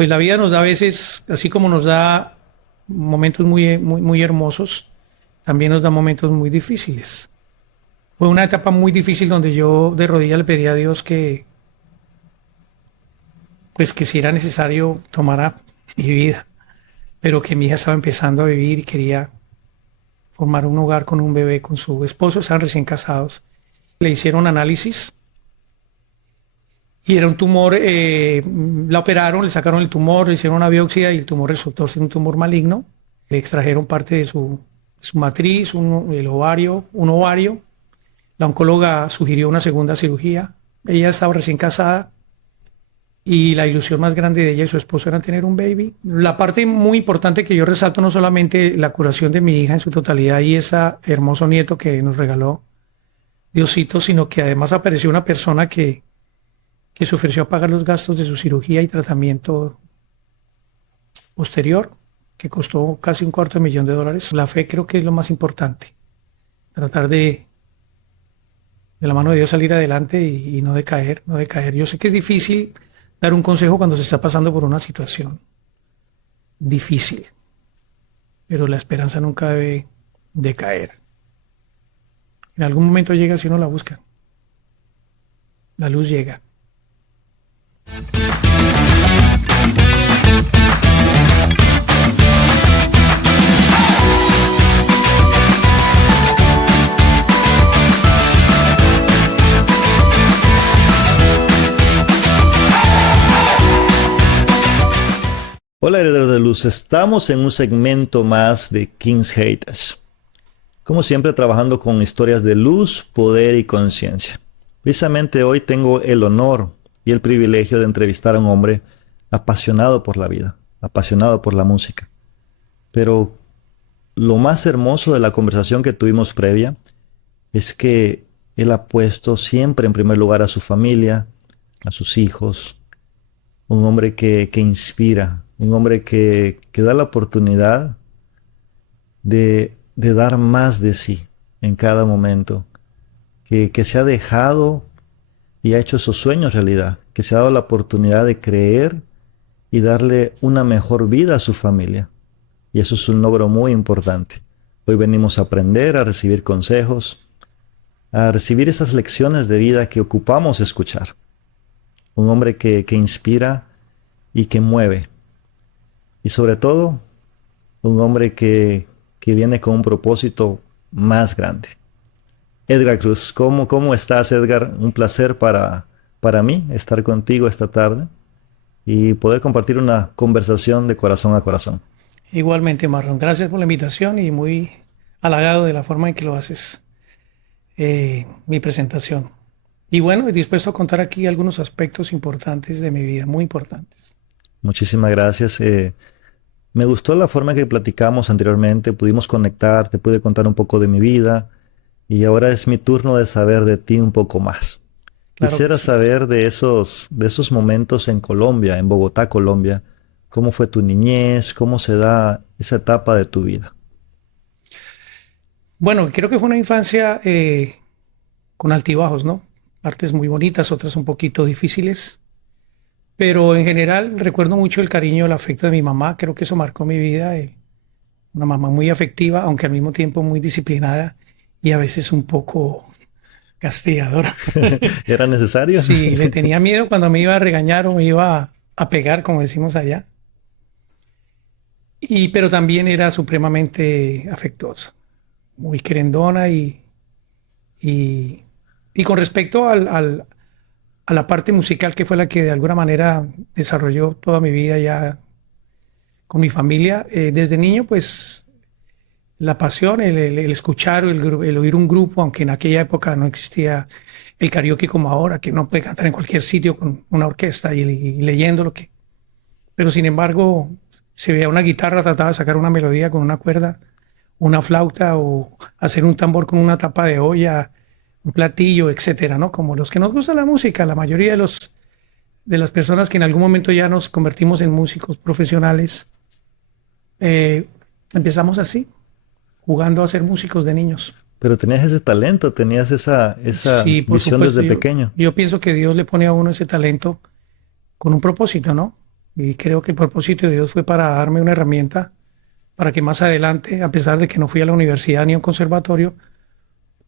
pues la vida nos da a veces, así como nos da momentos muy hermosos, también nos da momentos muy difíciles. Fue una etapa muy difícil donde yo de rodillas le pedí a Dios que, pues que si era necesario tomara mi vida, pero que mi hija estaba empezando a vivir y quería formar un hogar con un bebé, con su esposo, estaban recién casados. Le hicieron análisis y era un tumor, la operaron, le sacaron el tumor, le hicieron una biopsia y el tumor resultó ser un tumor maligno. Le extrajeron parte de su matriz, el ovario, un ovario. La oncóloga sugirió una segunda cirugía. Ella estaba recién casada y la ilusión más grande de ella y su esposo era tener un baby. La parte muy importante que yo resalto no solamente la curación de mi hija en su totalidad y ese hermoso nieto que nos regaló Diosito, sino que además apareció una persona que se ofreció a pagar los gastos de su cirugía y tratamiento posterior, que costó casi $250,000. La fe creo que es lo más importante. Tratar de la mano de Dios salir adelante y no decaer, no decaer. Yo sé que es difícil dar un consejo cuando se está pasando por una situación difícil, pero la esperanza nunca debe decaer. En algún momento llega si uno la busca. La luz llega. Hola herederos de luz, estamos en un segmento más de King's Heritage. Como siempre trabajando con historias de luz, poder y conciencia. Precisamente hoy tengo el honor y el privilegio de entrevistar a un hombre apasionado por la vida, apasionado por la música. Pero lo más hermoso de la conversación que tuvimos previa es que él ha puesto siempre en primer lugar a su familia, a sus hijos. Un hombre que inspira, un hombre que da la oportunidad de dar más de sí en cada momento, que se ha dejado y ha hecho sus sueños realidad, que se ha dado la oportunidad de creer y darle una mejor vida a su familia. Y eso es un logro muy importante. Hoy venimos a aprender, a recibir consejos, a recibir esas lecciones de vida que ocupamos escuchar. Un hombre que inspira y que mueve. Y sobre todo, un hombre que viene con un propósito más grande. Edgar Cruz, ¿cómo estás, Edgar? Un placer para mí estar contigo esta tarde y poder compartir una conversación de corazón a corazón. Igualmente, Marlon, gracias por la invitación y muy halagado de la forma en que lo haces mi presentación. Y bueno, dispuesto a contar aquí algunos aspectos importantes de mi vida, muy importantes. Muchísimas gracias. Me gustó la forma que platicamos anteriormente, pudimos conectar, te pude contar un poco de mi vida y ahora es mi turno de saber de ti un poco más. Claro que Quisiera sí. saber de esos momentos en Colombia, en Bogotá, Colombia. ¿Cómo fue tu niñez? ¿Cómo se da esa etapa de tu vida? Bueno, creo que fue una infancia con altibajos, ¿no? Partes muy bonitas, otras un poquito difíciles, pero en general recuerdo mucho el cariño, el afecto de mi mamá. Creo que eso marcó mi vida. Una mamá muy afectiva, aunque al mismo tiempo muy disciplinada y a veces un poco castigadora. ¿Era necesario? Sí, le tenía miedo cuando me iba a regañar o me iba a pegar, como decimos allá. Pero también era supremamente afectuosa, muy querendona y, y con respecto a la parte musical que fue la que de alguna manera desarrolló toda mi vida ya con mi familia, desde niño pues la pasión, el escuchar, el oír un grupo, aunque en aquella época no existía el karaoke como ahora, que uno puede cantar en cualquier sitio con una orquesta y leyendo lo que... Pero sin embargo, se veía una guitarra, trataba de sacar una melodía con una cuerda, una flauta o hacer un tambor con una tapa de olla, un platillo, etcétera, ¿no? Como los que nos gusta la música, la mayoría de las personas que en algún momento ya nos convertimos en músicos profesionales, eh, empezamos así, jugando a ser músicos de niños. Pero tenías ese talento, tenías esa Sí, por visión supuesto, desde pequeño. yo pienso que Dios le pone a uno ese talento con un propósito, ¿no? Y creo que el propósito de Dios fue para darme una herramienta para que más adelante, a pesar de que no fui a la universidad ni a un conservatorio,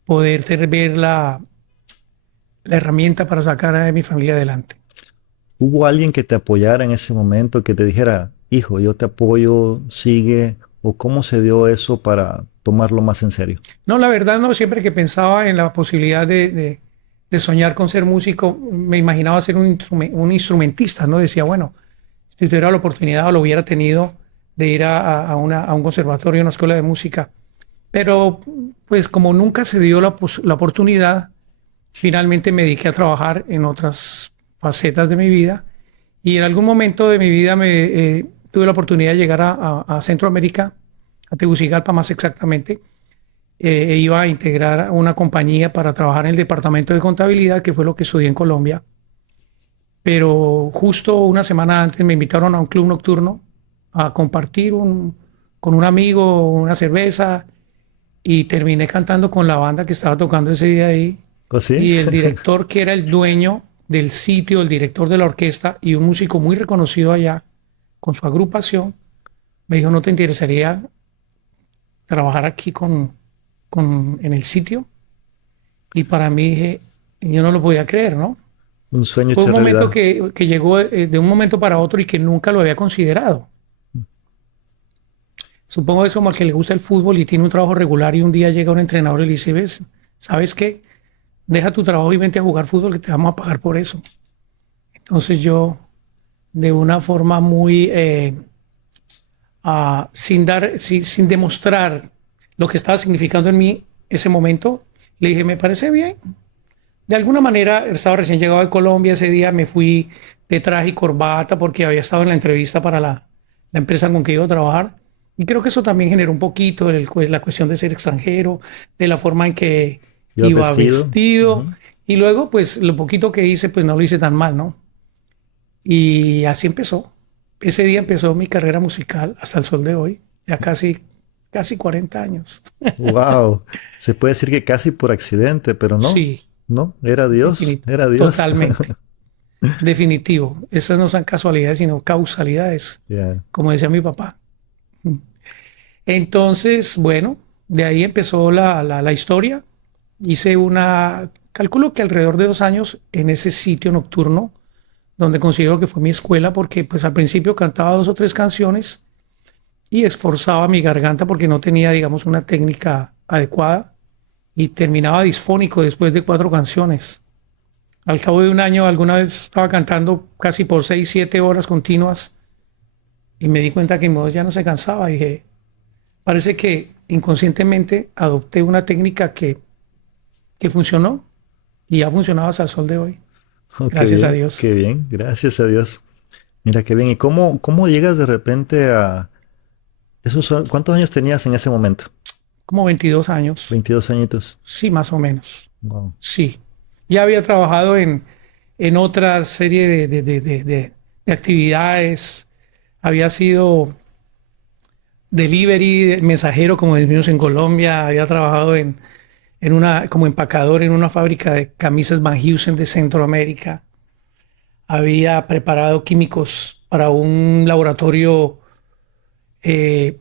poder ver la herramienta para sacar a mi familia adelante. ¿Hubo alguien que te apoyara en ese momento, que te dijera, hijo, yo te apoyo, sigue? ¿O cómo se dio eso para tomarlo más en serio? No, la verdad no, siempre que pensaba en la posibilidad de soñar con ser músico, me imaginaba ser un instrumentista, ¿no? Decía, bueno, si tuviera la oportunidad o lo hubiera tenido de ir a un conservatorio, a una escuela de música. Pero pues como nunca se dio la oportunidad, finalmente me dediqué a trabajar en otras facetas de mi vida y en algún momento de mi vida tuve la oportunidad de llegar a Centroamérica, a Tegucigalpa más exactamente. E iba a integrar una compañía para trabajar en el departamento de contabilidad, que fue lo que estudié en Colombia. Pero justo una semana antes me invitaron a un club nocturno a compartir con un amigo una cerveza y terminé cantando con la banda que estaba tocando ese día ahí. ¿O sí? Y el director, que era el dueño del sitio, el director de la orquesta y un músico muy reconocido allá con su agrupación, me dijo, ¿no te interesaría trabajar aquí en el sitio? Y para mí, dije, yo no lo podía creer, ¿no? Un sueño Fue hecho un momento realidad. que llegó de un momento para otro y que nunca lo había considerado. Supongo que es como al que le gusta el fútbol y tiene un trabajo regular y un día llega un entrenador y le dice, ¿ves? ¿Sabes qué? Deja tu trabajo y vente a jugar fútbol que te vamos a pagar por eso. Entonces yo, de una forma muy, sin demostrar lo que estaba significando en mí ese momento, le dije, me parece bien. De alguna manera, estaba recién llegado de Colombia, ese día me fui de traje y corbata porque había estado en la entrevista para la empresa con que iba a trabajar. Y creo que eso también generó un poquito la cuestión de ser extranjero, de la forma en que ¿Ibas iba vestido? vestido. Ujú. Y luego, pues lo poquito que hice, pues no lo hice tan mal, ¿no? Y así empezó. Ese día empezó mi carrera musical hasta el sol de hoy, ya casi 40 años. Wow. Se puede decir que casi por accidente, pero no. Sí, No, era Dios, era Dios. totalmente. Definitivo. Esas no son casualidades, sino causalidades, Ya. como decía mi papá. Entonces, bueno, de ahí empezó la historia. Calculo que alrededor de 2 años en ese sitio nocturno, donde considero que fue mi escuela, porque pues al principio cantaba 2 o 3 canciones y esforzaba mi garganta porque no tenía, digamos, una técnica adecuada y terminaba disfónico después de 4 canciones. Al cabo de un año, alguna vez estaba cantando casi por 6, 7 horas continuas y me di cuenta que mi voz ya no se cansaba. Dije, parece que inconscientemente adopté una técnica que funcionó y ha funcionado hasta el sol de hoy. Oh, Gracias a Dios. qué bien, gracias a Dios. Mira, qué bien. ¿Y cómo llegas de repente a cuántos años tenías en ese momento? Como 22 años. 22 añitos. Sí, más o menos. Wow. Sí. Ya había trabajado en otra serie de actividades. Había sido delivery, mensajero, como decimos en Colombia. Había trabajado como empacador en una fábrica de camisas Van Heusen de Centroamérica. Había preparado químicos para un laboratorio eh,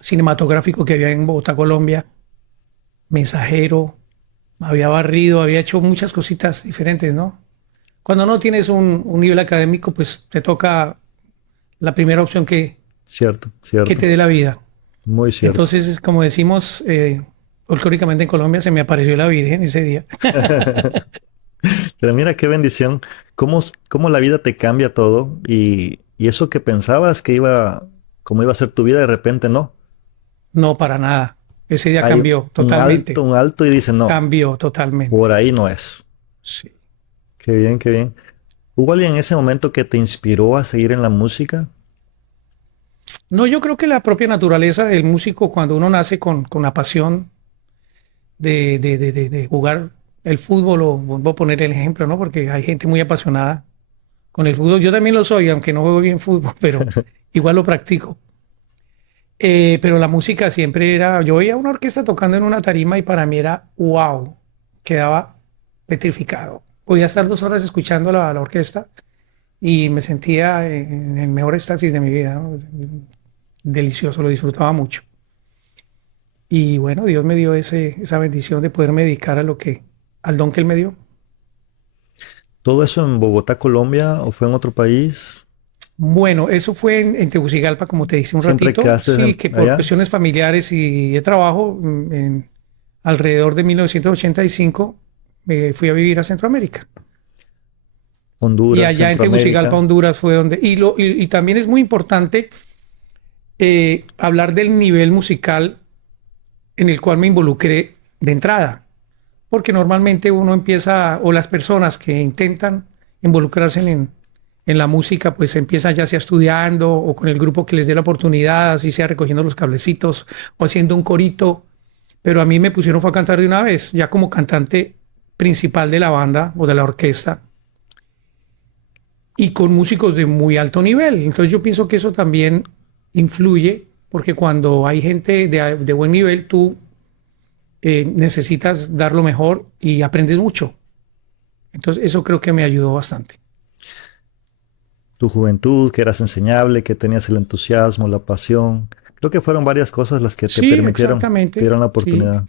cinematográfico que había en Bogotá, Colombia. Mensajero, había barrido, había hecho muchas cositas diferentes, ¿no? Cuando no tienes un nivel académico, pues te toca la primera opción Cierto, que te cierto. dé la vida. Muy cierto. Entonces, como decimos folclóricamente en Colombia, se me apareció la Virgen ese día. Pero mira qué bendición. Cómo la vida te cambia todo y eso que pensabas que como iba a ser tu vida, de repente no. No, para nada. Ese día Hay cambió totalmente. un alto y dice no, Cambió totalmente. por ahí no es. Sí. Qué bien, qué bien. ¿Hubo alguien en ese momento que te inspiró a seguir en la música? No, yo creo que la propia naturaleza del músico, cuando uno nace con la pasión de jugar el fútbol, o voy a poner el ejemplo, ¿no? Porque hay gente muy apasionada con el fútbol. Yo también lo soy, aunque no juego bien fútbol, pero igual lo practico. Pero la música siempre era, yo veía una orquesta tocando en una tarima y para mí era wow, quedaba petrificado. Podía estar 2 horas escuchando la orquesta y me sentía en el mejor éxtasis de mi vida, ¿no? Delicioso, lo disfrutaba mucho. Y bueno, Dios me dio esa bendición de poderme dedicar al don que Él me dio. ¿Todo eso en Bogotá, Colombia, o fue en otro país? Bueno, eso fue en Tegucigalpa, como te dije un ¿Siempre ratito. quedaste Sí, que por allá? cuestiones familiares y de trabajo, alrededor de 1985, me fui a vivir a Centroamérica. Y Honduras, allá en Tegucigalpa, Centroamérica. Honduras, fue donde... Y también es muy importante hablar del nivel musical en el cual me involucré de entrada. Porque normalmente uno empieza, o las personas que intentan involucrarse en la música, pues empiezan ya sea estudiando o con el grupo que les dé la oportunidad, así sea recogiendo los cablecitos o haciendo un corito. Pero a mí me pusieron fue a cantar de una vez, ya como cantante principal de la banda o de la orquesta y con músicos de muy alto nivel. Entonces yo pienso que eso también influye, porque cuando hay gente de buen nivel, tú necesitas dar lo mejor y aprendes mucho. Entonces eso creo que me ayudó bastante. Tu juventud, que eras enseñable, que tenías el entusiasmo, la pasión. Creo que fueron varias cosas las que te Sí, permitieron, te exactamente. dieron la Sí, oportunidad.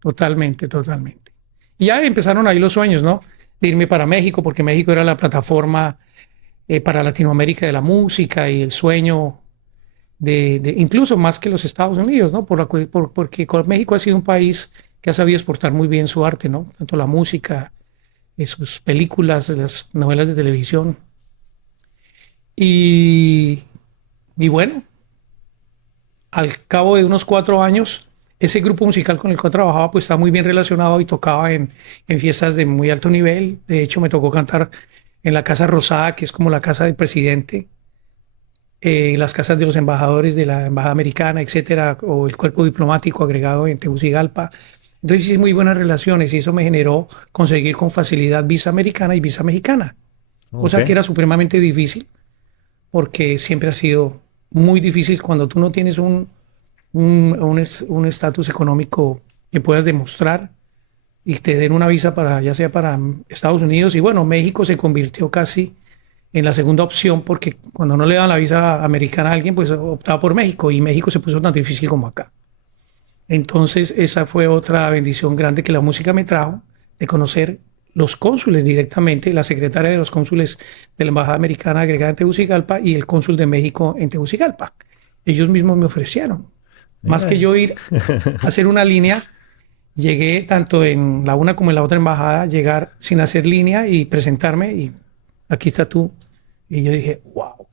totalmente, totalmente. Y ya empezaron ahí los sueños, ¿no? De irme para México, porque México era la plataforma para Latinoamérica de la música y el sueño incluso más que los Estados Unidos, ¿no? Porque México ha sido un país que ha sabido exportar muy bien su arte, ¿no? Tanto la música, sus películas, las novelas de televisión. Y, y bueno, al cabo de unos 4 años, ese grupo musical con el que trabajaba pues estaba muy bien relacionado y tocaba en fiestas de muy alto nivel. De hecho, me tocó cantar en la Casa Rosada, que es como la casa del presidente, las casas de los embajadores de la Embajada Americana, etcétera, o el cuerpo diplomático agregado en Tegucigalpa. Entonces hice muy buenas relaciones y eso me generó conseguir con facilidad visa americana y visa mexicana, Ok. cosa que era supremamente difícil porque siempre ha sido muy difícil cuando tú no tienes un estatus económico que puedas demostrar y te den una visa para, ya sea para Estados Unidos. Y bueno, México se convirtió casi en la segunda opción porque cuando no le dan la visa americana a alguien, pues optaba por México y México se puso tan difícil como acá. Entonces, esa fue otra bendición grande que la música me trajo, de conocer los cónsules directamente, la secretaria de los cónsules de la Embajada Americana agregada en Tegucigalpa y el cónsul de México en Tegucigalpa. Ellos mismos me ofrecieron. Más que Mira. yo ir a hacer una línea, llegué tanto en la una como en la otra embajada, llegar sin hacer línea y presentarme y aquí está tú. Y yo dije, wow,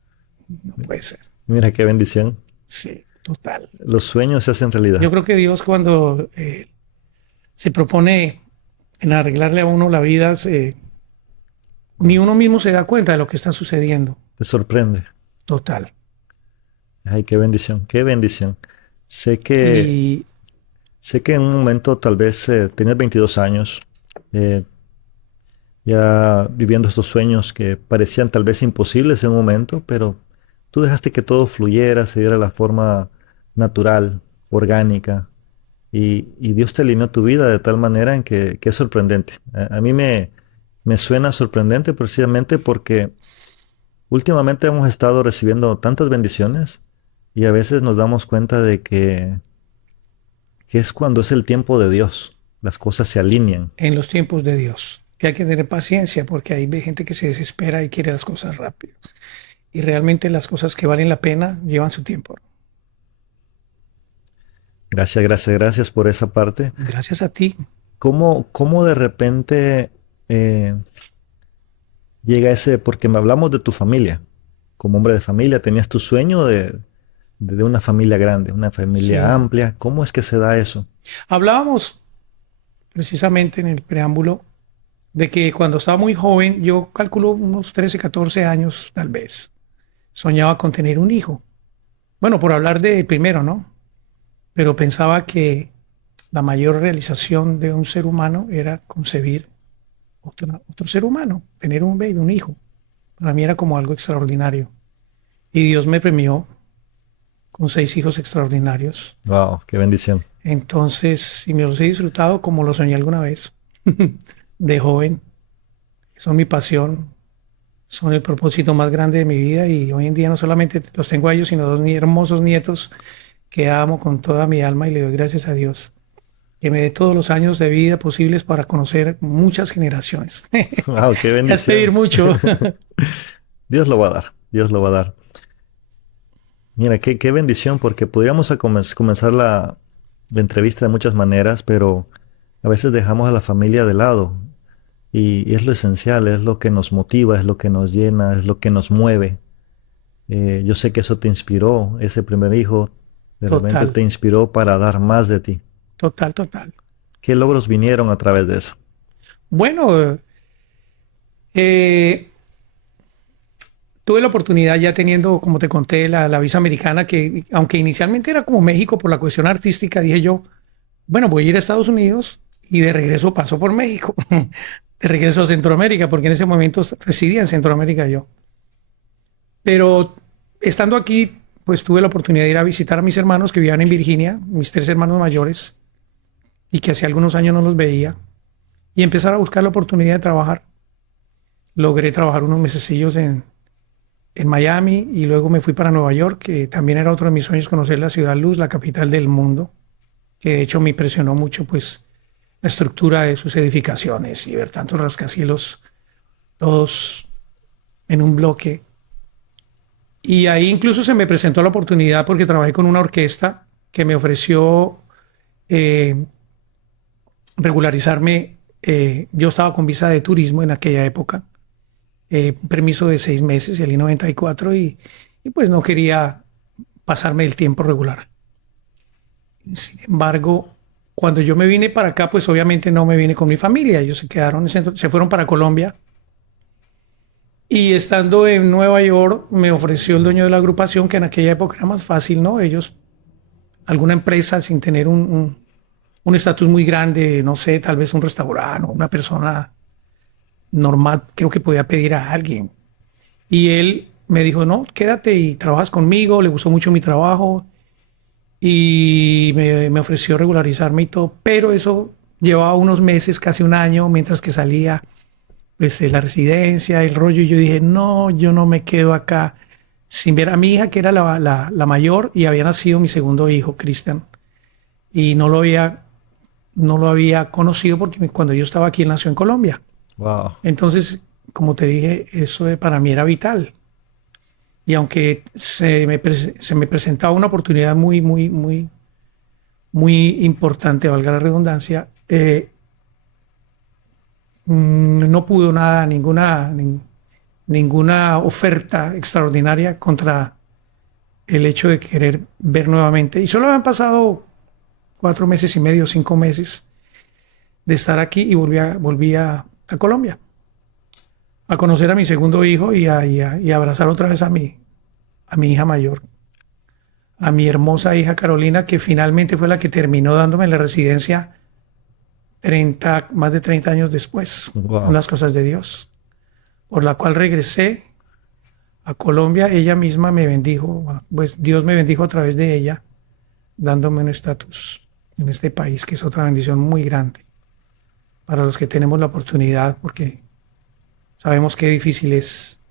no puede ser. Mira qué bendición. Sí, total. Los sueños se hacen Yo realidad. creo que Dios cuando se propone en arreglarle a uno la vida, ni uno mismo se da cuenta de lo que está sucediendo. Te sorprende. Total. Ay, qué bendición, qué bendición. Sé que, Y sé que en un momento tal vez tenías 22 años, eh, ya viviendo estos sueños que parecían tal vez imposibles en un momento, pero tú dejaste que todo fluyera, se diera la forma natural, orgánica, y Dios te alineó tu vida de tal manera en que es sorprendente. A mí me suena sorprendente precisamente porque últimamente hemos estado recibiendo tantas bendiciones y a veces nos damos cuenta de que es cuando es el tiempo de Dios, las cosas se alinean. en los tiempos de Dios. Y hay que tener paciencia porque hay gente que se desespera y quiere las cosas rápido. Y realmente las cosas que valen la pena llevan su tiempo. Gracias, gracias, gracias por esa parte. Gracias a ti. ¿Cómo de repente eh, llega ese, porque me hablamos de tu familia, como hombre de familia, tenías tu sueño de una familia grande, una familia Sí. amplia, ¿cómo es que se da eso? Hablábamos precisamente en el preámbulo de que cuando estaba muy joven, yo calculo unos 13, 14 años tal vez, soñaba con tener un hijo. Bueno, por hablar de primero, ¿no? Pero pensaba que la mayor realización de un ser humano era concebir otro ser humano, tener un baby, un hijo. Para mí era como algo extraordinario. Y Dios me premió con 6 hijos extraordinarios. Wow, qué bendición. Entonces, y me los he disfrutado como lo soñé alguna vez, de joven. Son mi pasión. son el propósito más grande de mi vida y hoy en día no solamente los tengo a ellos, sino dos hermosos nietos que amo con toda mi alma y le doy gracias a Dios que me dé todos los años de vida posibles para conocer muchas generaciones. Wow, qué Ya es pedir bendición. mucho. Dios lo va a dar, Dios lo va a dar. Mira, qué bendición, porque podríamos comenzar la entrevista de muchas maneras, pero a veces dejamos a la familia de lado. Y es lo esencial, es lo que nos motiva, es lo que nos llena, es lo que nos mueve. Yo sé que eso te inspiró, ese primer hijo, de repente Total, te inspiró para dar más de ti. total, total. ¿Qué logros vinieron a través de eso? Bueno, eh, tuve la oportunidad ya teniendo, como te conté, la visa americana, que aunque inicialmente era como México por la cuestión artística, dije yo, bueno, voy a ir a Estados Unidos y de regreso paso por México, de regreso a Centroamérica, porque en ese momento residía en Centroamérica yo. Pero estando aquí, pues tuve la oportunidad de ir a visitar a mis hermanos que vivían en Virginia, mis tres hermanos mayores, y que hace algunos años no los veía, y empezar a buscar la oportunidad de trabajar. Logré trabajar unos mesecillos en Miami y luego me fui para Nueva York, que también era otro de mis sueños, conocer la ciudad luz, la capital del mundo, que de hecho me impresionó mucho pues la estructura de sus edificaciones y ver tantos rascacielos todos en un bloque. Y ahí incluso se me presentó la oportunidad porque trabajé con una orquesta que me ofreció eh, regularizarme. Yo estaba con visa de turismo en aquella época, un permiso de 6 meses, el I-94, y pues no quería pasarme el tiempo regular. Sin embargo, cuando yo me vine para acá, pues obviamente no me vine con mi familia. Ellos se quedaron, se fueron para Colombia. Y estando en Nueva York, me ofreció el dueño de la agrupación, que en aquella época era más fácil, ¿no? Ellos, alguna empresa sin tener un estatus muy grande, no sé, tal vez un restaurante o una persona normal, creo que podía pedir a alguien. Y él me dijo, no, quédate y trabajas conmigo, le gustó mucho mi trabajo y me ofreció regularizarme y todo, pero eso llevaba unos meses, casi un año, mientras que salía pues la residencia, el rollo, y yo dije, no, yo no me quedo acá sin ver a mi hija, que era la mayor, y había nacido mi segundo hijo, Cristian, y no lo había conocido porque cuando yo estaba aquí, él nació en Colombia. Wow. Entonces, como te dije, eso para mí era vital. Y aunque se me presentaba una oportunidad muy, muy, muy, muy importante, valga la redundancia, no pudo nada, ninguna oferta extraordinaria contra el hecho de querer ver nuevamente. Y solo habían pasado 4 meses y medio, 5 meses de estar aquí y volví a Colombia a conocer a mi segundo hijo y a abrazar otra vez a mi hija mayor, a mi hermosa hija Carolina, que finalmente fue la que terminó dándome la residencia más de 30 años después, Wow. unas cosas de Dios, por la cual regresé a Colombia. Ella misma me bendijo, pues Dios me bendijo a través de ella, dándome un estatus en este país, que es otra bendición muy grande para los que tenemos la oportunidad, porque sabemos qué difícil es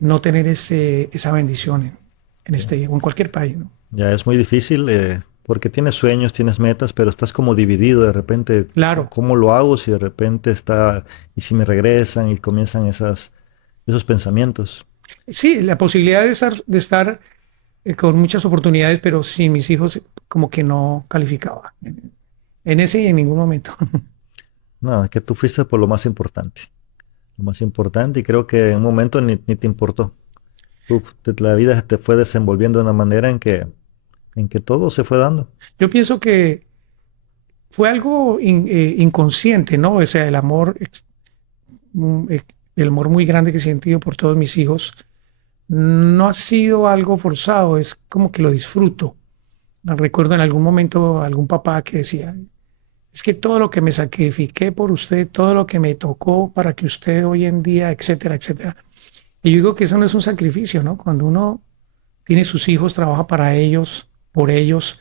no tener esa bendición en este o en cualquier país, ¿no? Ya es muy difícil porque tienes sueños, tienes metas, pero estás como dividido de repente. Claro, ¿Cómo lo hago si de repente está, y si me regresan y comienzan esos pensamientos? sí, la posibilidad de estar con muchas oportunidades, pero sin mis hijos como que no calificaba en ese y en ningún momento. No, es que tú fuiste por lo más importante y creo que en un momento ni te importó. La vida se te fue desenvolviendo de una manera en que todo se fue dando. Yo pienso que fue algo inconsciente, ¿no? O sea, el amor muy grande que he sentido por todos mis hijos no ha sido algo forzado, es como que lo disfruto. Recuerdo en algún momento algún papá que decía, es que todo lo que me sacrifiqué por usted, todo lo que me tocó para que usted hoy en día, etcétera, etcétera. Y yo digo que eso no es un sacrificio, ¿no? Cuando uno tiene sus hijos, trabaja para ellos, por ellos,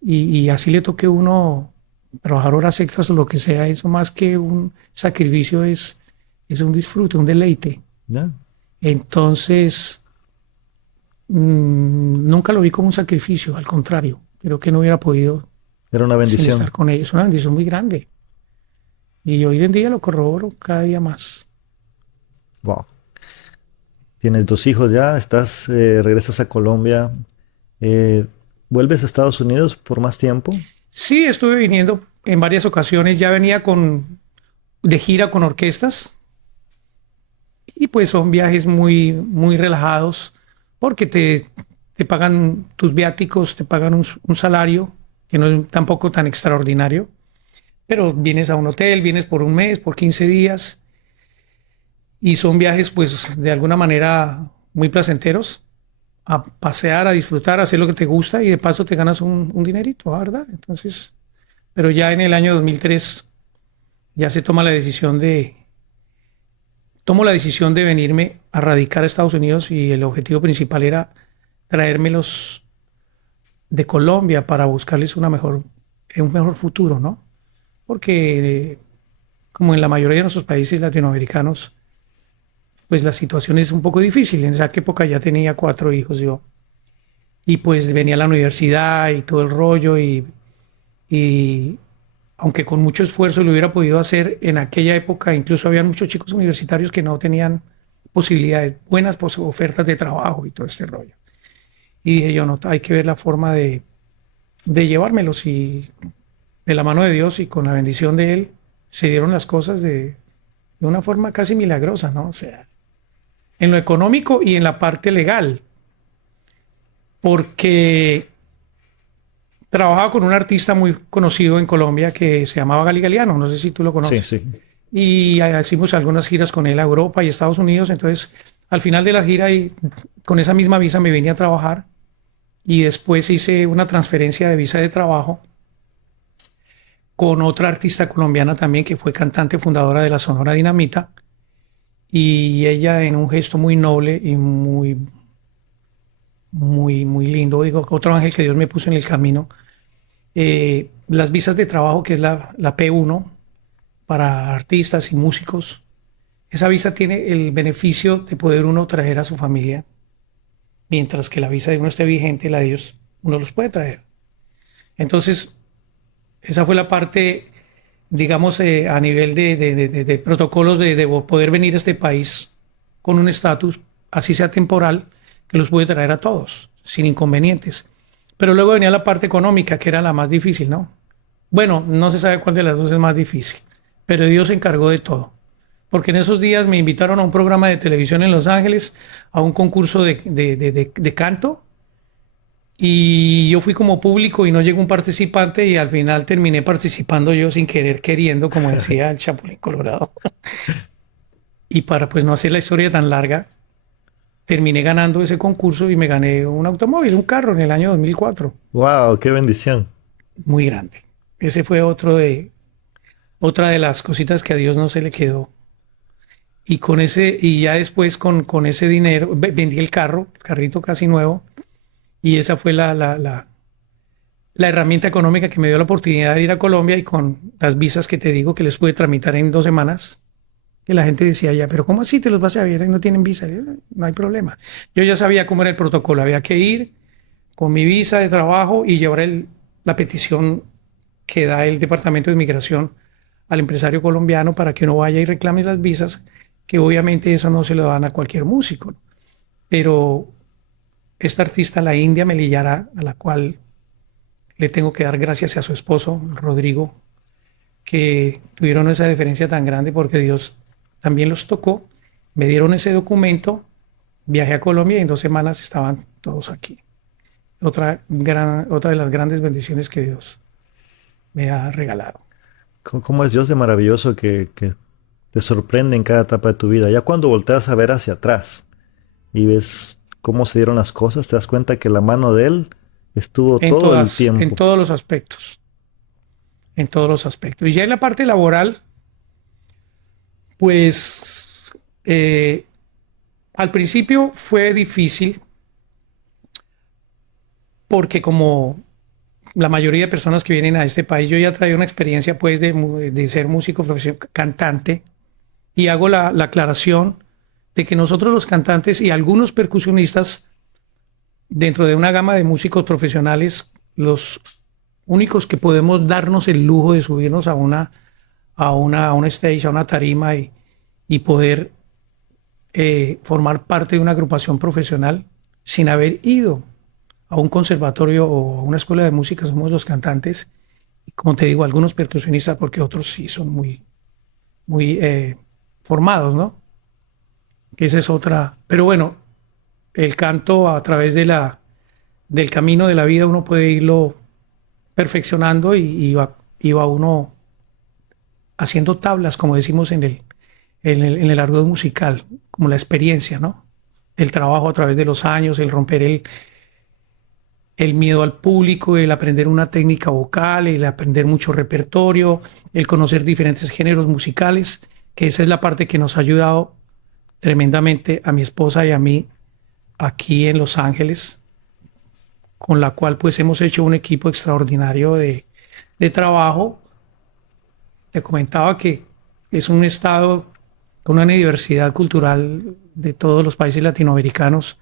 y así le toque a uno trabajar horas extras o lo que sea, eso más que un sacrificio es un disfrute, un deleite. ¿Ya? Entonces, nunca lo vi como un sacrificio, al contrario, creo que no hubiera podido Era una sin estar bendición. con ellos. Es una bendición muy grande. Y hoy en día lo corroboro cada día más. Wow. Tienes 2 hijos ya, regresas a Colombia, eh, vuelves a Estados Unidos por más tiempo. Sí, estuve viniendo en varias ocasiones, ya venía de gira con orquestas y pues son viajes muy, muy relajados porque te pagan tus viáticos, te pagan un salario que no es tampoco tan extraordinario, pero vienes a un hotel, vienes por un mes, por 15 días y son viajes pues de alguna manera muy placenteros a pasear, a disfrutar, a hacer lo que te gusta y de paso te ganas un dinerito, ¿verdad? Entonces, pero ya en el año 2003 ya se toma la decisión tomo la decisión de venirme a radicar a Estados Unidos y el objetivo principal era traérmelos de Colombia para buscarles un mejor futuro, ¿no? Porque como en la mayoría de nuestros países latinoamericanos, pues la situación es un poco difícil. En esa época ya tenía 4 hijos yo y pues venía a la universidad y todo el rollo y aunque con mucho esfuerzo lo hubiera podido hacer en aquella época, incluso había muchos chicos universitarios que no tenían posibilidades, buenas ofertas de trabajo y todo este rollo. Y dije yo, no, hay que ver la forma de llevármelos y de la mano de Dios y con la bendición de Él se dieron las cosas de una forma casi milagrosa, ¿no? O sea, en lo económico y en la parte legal, porque trabajaba con un artista muy conocido en Colombia que se llamaba Gali Galiano, no sé si tú lo Sí, conoces. sí. Y hicimos algunas giras con él a Europa y Estados Unidos. Entonces, al final de la gira y con esa misma visa me vine a trabajar y después hice una transferencia de visa de trabajo con otra artista colombiana también que fue cantante fundadora de la Sonora Dinamita y ella en un gesto muy noble y muy, muy, muy lindo, digo, otro ángel que Dios me puso en el camino, las visas de trabajo que es la P1 para artistas y músicos. Esa visa tiene el beneficio de poder uno traer a su familia, mientras que la visa de uno esté vigente, la de ellos uno los puede traer. Entonces, esa fue la parte, digamos, a nivel de protocolos de poder venir a este país con un estatus, así sea temporal, que los puede traer a todos, sin inconvenientes. Pero luego venía la parte económica, que era la más difícil, ¿no? Bueno, no se sabe cuál de las dos es más difícil, pero Dios se encargó de todo. Porque en esos días me invitaron a un programa de televisión en Los Ángeles, a un concurso de canto, y yo fui como público y no llegó un participante y al final terminé participando yo sin querer queriendo, como decía el Chapulín Colorado. Y para pues no hacer la historia tan larga, terminé ganando ese concurso y me gané un automóvil, un carro en el año 2004, Wow, qué bendición. muy grande. Ese fue otra de las cositas que a Dios no se le quedó. Y y ya después con ese dinero, vendí el carro, el carrito casi nuevo, y esa fue la herramienta económica que me dio la oportunidad de ir a Colombia y con las visas que te digo que les pude tramitar en 2 semanas, que la gente decía ya, pero ¿cómo así te los vas a ver? No tienen visa. Y yo, no hay problema. Yo ya sabía cómo era el protocolo, había que ir con mi visa de trabajo y llevar la petición que da el Departamento de Migración al empresario colombiano para que uno vaya y reclame las visas, que obviamente eso no se lo dan a cualquier músico, ¿no? Pero esta artista, la India Melillara, a la cual le tengo que dar gracias a su esposo, Rodrigo, que tuvieron esa diferencia tan grande porque Dios también los tocó, me dieron ese documento, viajé a Colombia y en 2 semanas estaban todos aquí. Otra de las grandes bendiciones que Dios me ha regalado. ¿Cómo es Dios de maravilloso que te sorprende en cada etapa de tu vida? Ya cuando volteas a ver hacia atrás y ves cómo se dieron las cosas, te das cuenta que la mano de Él estuvo todo el En tiempo. todos los aspectos, en todos los aspectos. Y ya en la parte laboral, pues al principio fue difícil porque como la mayoría de personas que vienen a este país, yo ya traía una experiencia pues de ser músico profesional, cantante, y hago la aclaración de que nosotros los cantantes y algunos percusionistas, dentro de una gama de músicos profesionales, los únicos que podemos darnos el lujo de subirnos a una stage, a una tarima y poder formar parte de una agrupación profesional sin haber ido a un conservatorio o a una escuela de música, somos los cantantes. Y como te digo, algunos percusionistas, porque otros sí son muy formados, ¿no? Que esa es otra. Pero bueno, el canto a través del camino de la vida uno puede irlo perfeccionando y va uno haciendo tablas, como decimos en el argot musical, como la experiencia, ¿no? El trabajo a través de los años, el romper el miedo al público, el aprender una técnica vocal, el aprender mucho repertorio, el conocer diferentes géneros musicales, que esa es la parte que nos ha ayudado tremendamente a mi esposa y a mí aquí en Los Ángeles, con la cual pues hemos hecho un equipo extraordinario de trabajo. Te comentaba que es un estado con una diversidad cultural de todos los países latinoamericanos,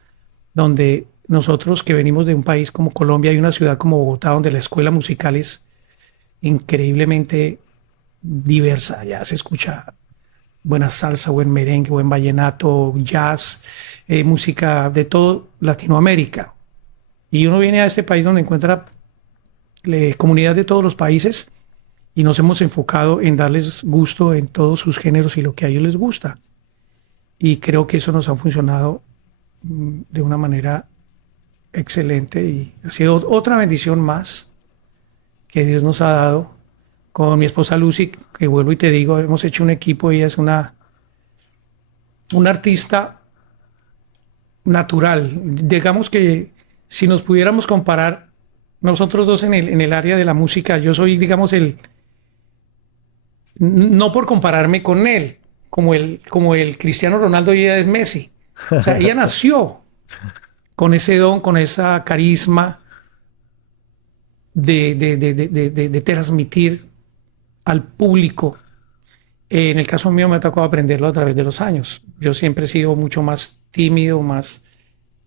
donde nosotros que venimos de un país como Colombia y una ciudad como Bogotá, donde la escuela musical es increíblemente diversa, ya se escucha buena salsa, buen merengue, buen vallenato, jazz, música de todo Latinoamérica. Y uno viene a este país donde encuentra comunidad de todos los países y nos hemos enfocado en darles gusto en todos sus géneros y lo que a ellos les gusta. Y creo que eso nos ha funcionado de una manera excelente y ha sido otra bendición más que Dios nos ha dado. Con mi esposa Lucy, que vuelvo y te digo, hemos hecho un equipo, ella es una artista natural. Digamos que si nos pudiéramos comparar, nosotros dos en el área de la música, yo soy, digamos, no por compararme con él, como el Cristiano Ronaldo y ella es Messi. O sea, ella nació con ese don, con esa carisma de transmitir al público. En el caso mío me ha tocado aprenderlo a través de los años. Yo siempre he sido mucho más tímido, más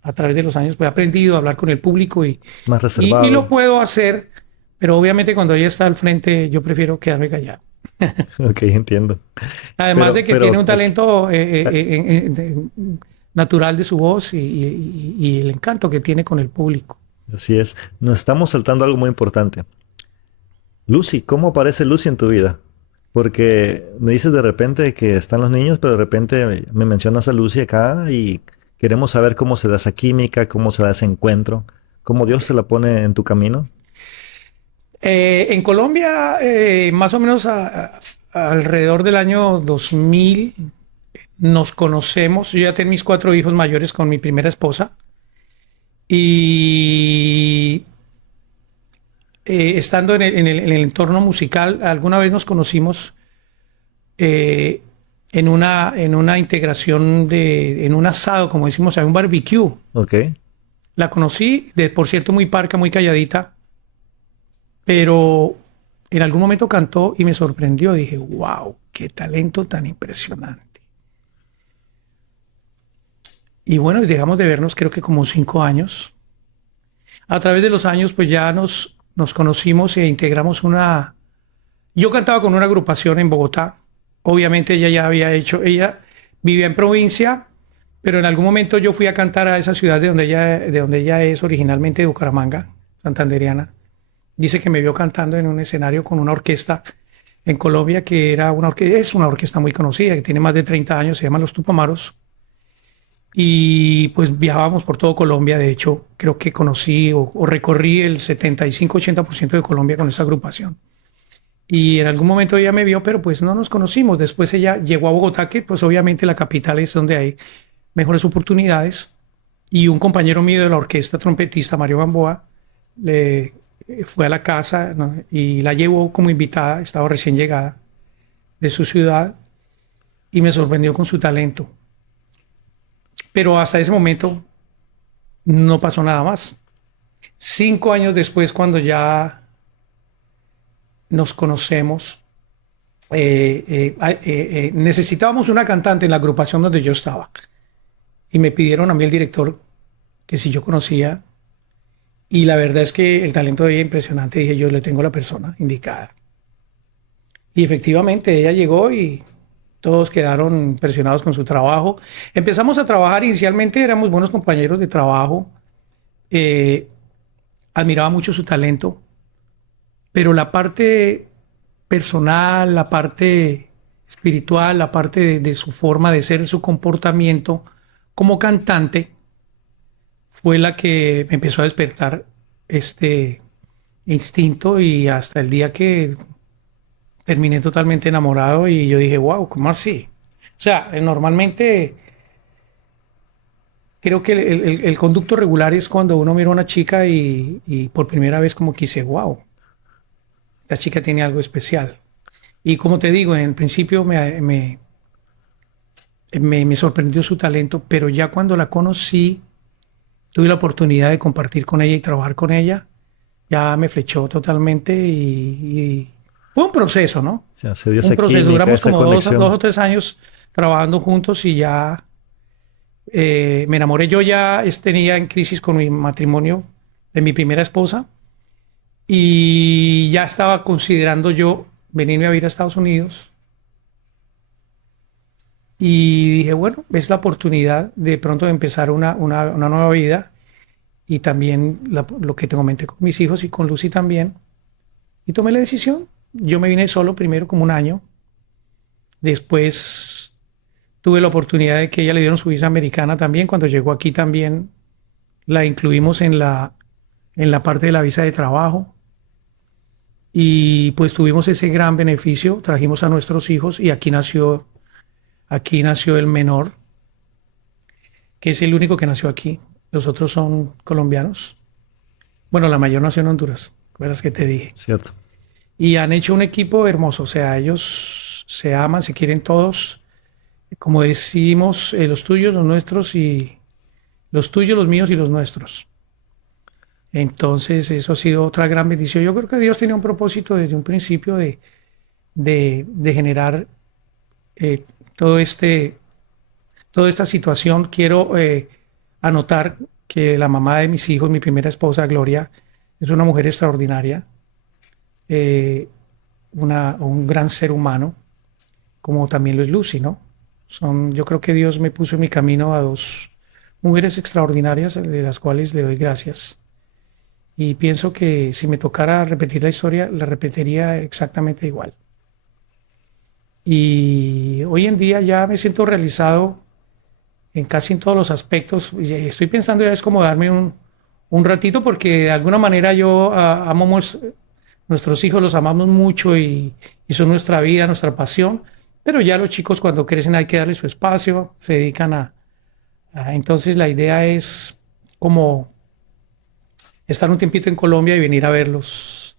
a través de los años, pues he aprendido a hablar con el público Más reservado. y lo puedo hacer, pero obviamente cuando ella está al frente yo prefiero quedarme callado. Ok, entiendo. Además de que tiene un talento eh, natural de su voz y el encanto que tiene con el público. así es. Nos estamos saltando algo muy importante. Lucy, ¿cómo aparece Lucy en tu vida? Porque me dices de repente que están los niños, pero de repente me mencionas a Lucy acá y queremos saber cómo se da esa química, cómo se da ese encuentro, cómo Dios se la pone en tu camino. En Colombia, más o menos alrededor del año 2000, nos conocemos. Yo ya tengo mis 4 hijos mayores con mi primera esposa. Y estando en el entorno musical, alguna vez nos conocimos eh, en una integración en un asado, como decimos, en un barbecue. Ok. La conocí, por cierto, muy parca, muy calladita, pero en algún momento cantó y me sorprendió. Dije, wow, qué talento tan impresionante. Y bueno, dejamos de vernos creo que como 5 años. A través de los años, pues ya nos conocimos e integramos una... Yo cantaba con una agrupación en Bogotá. Obviamente ella ya había hecho... Ella vivía en provincia, pero en algún momento yo fui a cantar a esa ciudad de donde ella es originalmente, de Bucaramanga, santandereana. Dice que me vio cantando en un escenario con una orquesta en Colombia que es una orquesta muy conocida, que tiene más de 30 años, se llama Los Tupamaros. Y pues viajábamos por todo Colombia. De hecho, creo que conocí o recorrí el 75-80% de Colombia con esa agrupación. Y en algún momento ella me vio, pero pues no nos conocimos. Después ella llegó a Bogotá, que pues obviamente la capital es donde hay mejores oportunidades. Y un compañero mío de la orquesta, trompetista, Mario Gamboa, le fue a la casa, ¿no? Y la llevó como invitada, estaba recién llegada de su ciudad y me sorprendió con su talento. Pero hasta ese momento no pasó nada más. 5 años después, cuando ya nos conocemos, necesitábamos una cantante en la agrupación donde yo estaba. y me pidieron a mí el director que si yo conocía, y la verdad es que el talento de ella es impresionante. Dije, yo le tengo la persona indicada. Y efectivamente ella llegó y todos quedaron impresionados con su trabajo. Empezamos a trabajar, inicialmente éramos buenos compañeros de trabajo, eh, admiraba mucho su talento, pero la parte personal, la parte espiritual, la parte de su forma de ser, su comportamiento como cantante, fue la que me empezó a despertar este instinto y hasta el día que terminé totalmente enamorado y yo dije, wow, ¿cómo así? O sea, normalmente creo que el conducto regular es cuando uno mira a una chica y por primera vez como que dice, wow, esta chica tiene algo especial. Y como te digo, en el principio me sorprendió su talento, pero ya cuando la conocí, tuve la oportunidad de compartir con ella y trabajar con ella, ya me flechó totalmente y fue un proceso, ¿no? O sea, se dio Un esa proceso. química, Duramos esa como dos conexión. o 3 años trabajando juntos y ya me enamoré. Yo ya tenía en crisis con mi matrimonio de mi primera esposa y ya estaba considerando yo venirme a vivir a Estados Unidos. Y dije, bueno, es la oportunidad de pronto de empezar una nueva vida y también lo que te comenté con mis hijos y con Lucy también. Y tomé la decisión. Yo me vine solo primero como un año. Después tuve la oportunidad de que ella le dieron su visa americana también. Cuando llegó aquí también la incluimos en la parte de la visa de trabajo. Y pues tuvimos ese gran beneficio. Trajimos a nuestros hijos y aquí nació el menor, que es el único que nació aquí. Los otros son colombianos. Bueno, la mayor nació en Honduras, ¿verdad que te dije? ¿Cierto? Y han hecho un equipo hermoso, o sea, ellos se aman, se quieren todos, como decimos, los tuyos, los nuestros y los tuyos, los míos y los nuestros. Entonces, eso ha sido otra gran bendición. Yo creo que Dios tenía un propósito desde un principio de generar eh, todo toda esta situación. Quiero anotar que la mamá de mis hijos, mi primera esposa, Gloria, es una mujer extraordinaria, eh, un gran ser humano, como también lo es Lucy, ¿no? Yo creo que Dios me puso en mi camino a dos mujeres extraordinarias, de las cuales le doy gracias. Y pienso que si me tocara repetir la historia, la repetiría exactamente igual. Y hoy en día ya me siento realizado en casi en todos los aspectos. Y estoy pensando ya es como darme un ratito porque de alguna manera yo amamos nuestros hijos, los amamos mucho y son nuestra vida, nuestra pasión. Pero ya los chicos cuando crecen hay que darles su espacio, se dedican entonces la idea es como estar un tiempito en Colombia y venir a verlos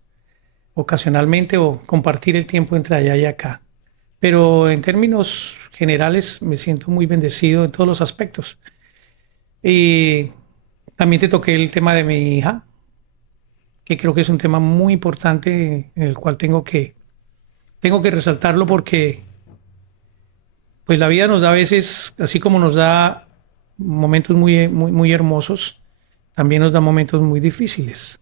ocasionalmente o compartir el tiempo entre allá y acá. Pero en términos generales me siento muy bendecido en todos los aspectos. Y también te toqué el tema de mi hija, que creo que es un tema muy importante en el cual tengo que resaltarlo porque pues la vida nos da a veces, así como nos da momentos muy hermosos, también nos da momentos muy difíciles.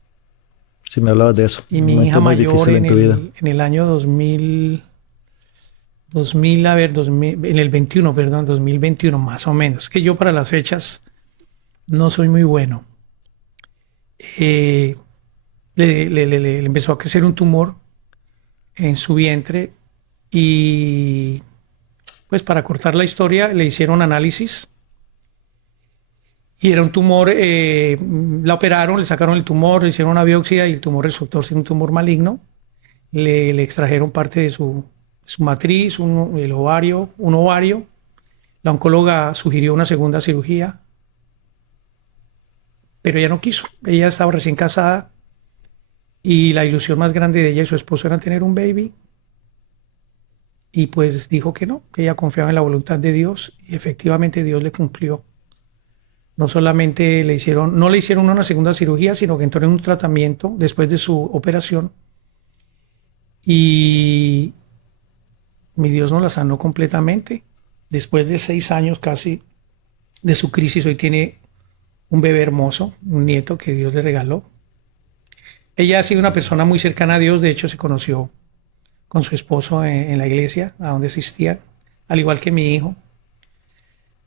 Si me hablabas de eso, Y un mi hija momento muy mayor difícil en tu vida. en el año 2000, a ver, 2000, en el 21, perdón, 2021 más o menos, que yo para las fechas no soy muy bueno. Eh, le empezó a crecer un tumor en su vientre y pues para cortar la historia le hicieron análisis y era un tumor, la operaron, le sacaron el tumor, le hicieron una biopsia y el tumor resultó ser un tumor maligno. Le extrajeron parte de su matriz, un ovario. La oncóloga sugirió una segunda cirugía, pero ella no quiso. Ella estaba recién casada y la ilusión más grande de ella y su esposo era tener un baby. Y pues dijo que no, que ella confiaba en la voluntad de Dios y efectivamente Dios le cumplió. No solamente no le hicieron una segunda cirugía, sino que entró en un tratamiento después de su operación y mi Dios nos la sanó completamente. Después de 6 años casi de su crisis. Hoy tiene un bebé hermoso, un nieto que Dios le regaló. Ella ha sido una persona muy cercana a Dios. De hecho, se conoció con su esposo en la iglesia a donde asistían, al igual que mi hijo.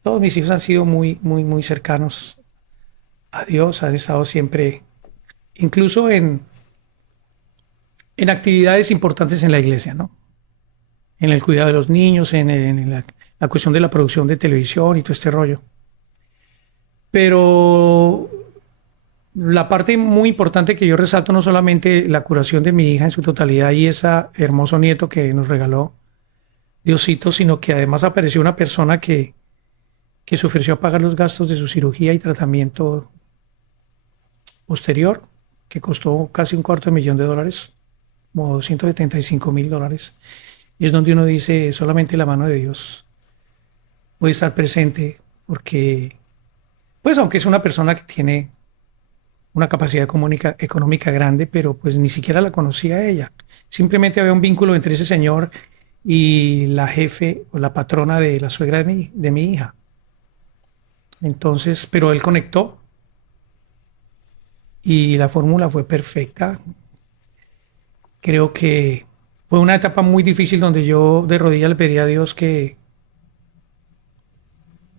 Todos mis hijos han sido muy cercanos a Dios, han estado siempre, incluso en actividades importantes en la iglesia, ¿no? En el cuidado de los niños, en la cuestión de la producción de televisión y todo este rollo. Pero la parte muy importante que yo resalto no solamente la curación de mi hija en su totalidad y ese hermoso nieto que nos regaló Diosito, sino que además apareció una persona que se ofreció a pagar los gastos de su cirugía y tratamiento posterior, que costó casi $250,000, como $275,000. Y es donde uno dice, solamente la mano de Dios puede estar presente, porque, pues aunque es una persona que tiene una capacidad económica grande, pero pues ni siquiera la conocía a ella. Simplemente había un vínculo entre ese señor y la jefe o la patrona de la suegra de mi hija. Entonces, pero él conectó y la fórmula fue perfecta. Creo que fue una etapa muy difícil donde yo de rodillas le pedí a Dios que,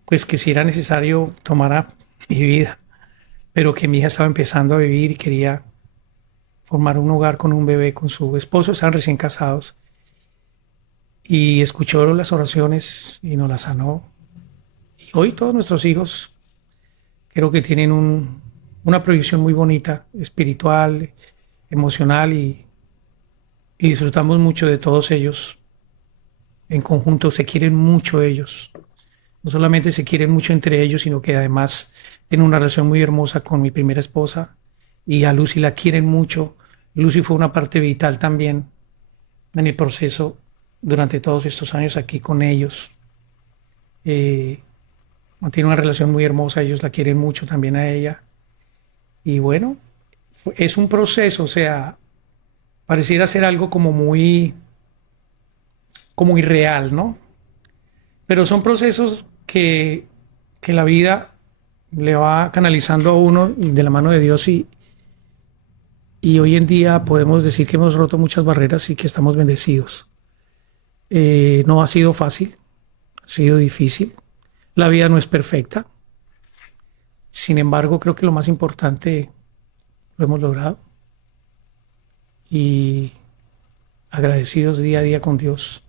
pues que si era necesario tomara mi vida, pero que mi hija estaba empezando a vivir y quería formar un hogar con un bebé, con su esposo, estaban recién casados, y escuchó las oraciones y nos las sanó. Y hoy todos nuestros hijos creo que tienen una proyección muy bonita, espiritual, emocional, y disfrutamos mucho de todos ellos. En conjunto se quieren mucho ellos. No solamente se quieren mucho entre ellos, sino que además tienen una relación muy hermosa con mi primera esposa, y a Lucy la quieren mucho. Lucy fue una parte vital también en el proceso durante todos estos años aquí con ellos. Mantiene una relación muy hermosa, ellos la quieren mucho también a ella. Y bueno, es un proceso, o sea, pareciera ser algo como irreal, ¿no? Pero son procesos que la vida le va canalizando a uno de la mano de Dios, y hoy en día podemos decir que hemos roto muchas barreras y que estamos bendecidos. No ha sido fácil, ha sido difícil. La vida no es perfecta. Sin embargo, creo que lo más importante lo hemos logrado, y agradecidos día a día con Dios,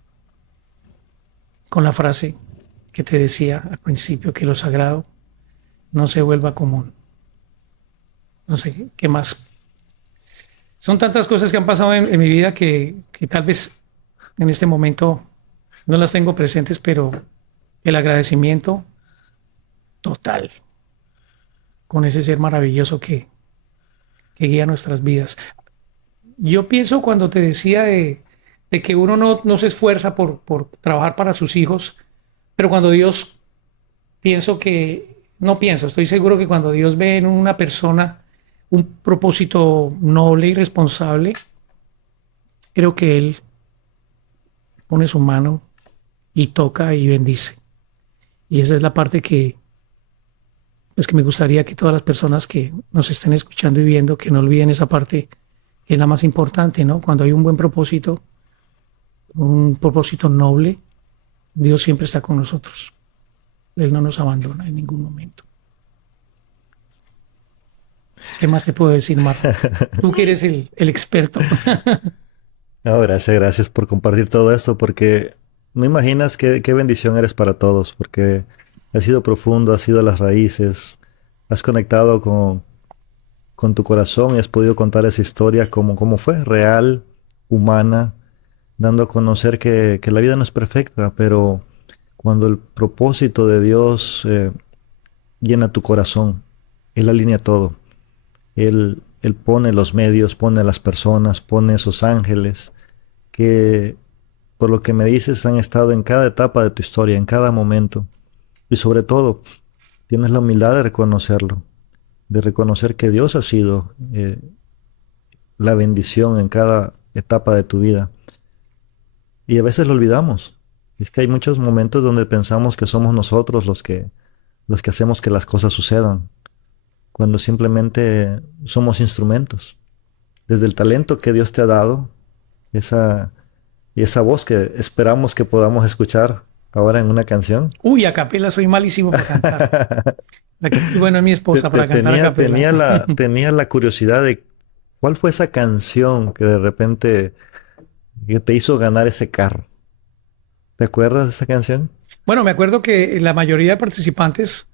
con la frase que te decía al principio, que lo sagrado no se vuelva común. No sé qué más. Son tantas cosas que han pasado en mi vida que tal vez en este momento no las tengo presentes, pero el agradecimiento total con ese ser maravilloso que guía nuestras vidas. Yo pienso cuando te decía de que uno no se esfuerza por trabajar para sus hijos, pero cuando Dios, estoy seguro que cuando Dios ve en una persona un propósito noble y responsable, creo que Él pone su mano y toca y bendice. Y esa es la parte que me gustaría que todas las personas que nos estén escuchando y viendo, que no olviden esa parte, que es la más importante, ¿no? Cuando hay un buen propósito, un propósito noble, Dios siempre está con nosotros. Él no nos abandona en ningún momento. ¿Qué más te puedo decir, Marco? Tú que eres el experto. No, gracias por compartir todo esto, porque no imaginas qué bendición eres para todos, porque has sido profundo, has sido a las raíces, has conectado con tu corazón y has podido contar esa historia como fue, real, humana, dando a conocer que la vida no es perfecta, pero cuando el propósito de Dios llena tu corazón, Él alinea todo. Él pone los medios, pone las personas, pone esos ángeles que, por lo que me dices, han estado en cada etapa de tu historia, en cada momento. Y sobre todo, tienes la humildad de reconocerlo, de reconocer que Dios ha sido la bendición en cada etapa de tu vida. Y a veces lo olvidamos. Es que hay muchos momentos donde pensamos que somos nosotros los que los que hacemos que las cosas sucedan, cuando simplemente somos instrumentos. Desde el talento que Dios te ha dado, esa, y esa voz que esperamos que podamos escuchar ahora en una canción. Uy, a capela soy malísimo para cantar. Bueno, es mi esposa para cantar a capela. Tenía la curiosidad de cuál fue esa canción que de repente que te hizo ganar ese carro. ¿Te acuerdas de esa canción? Bueno, me acuerdo que la mayoría de participantes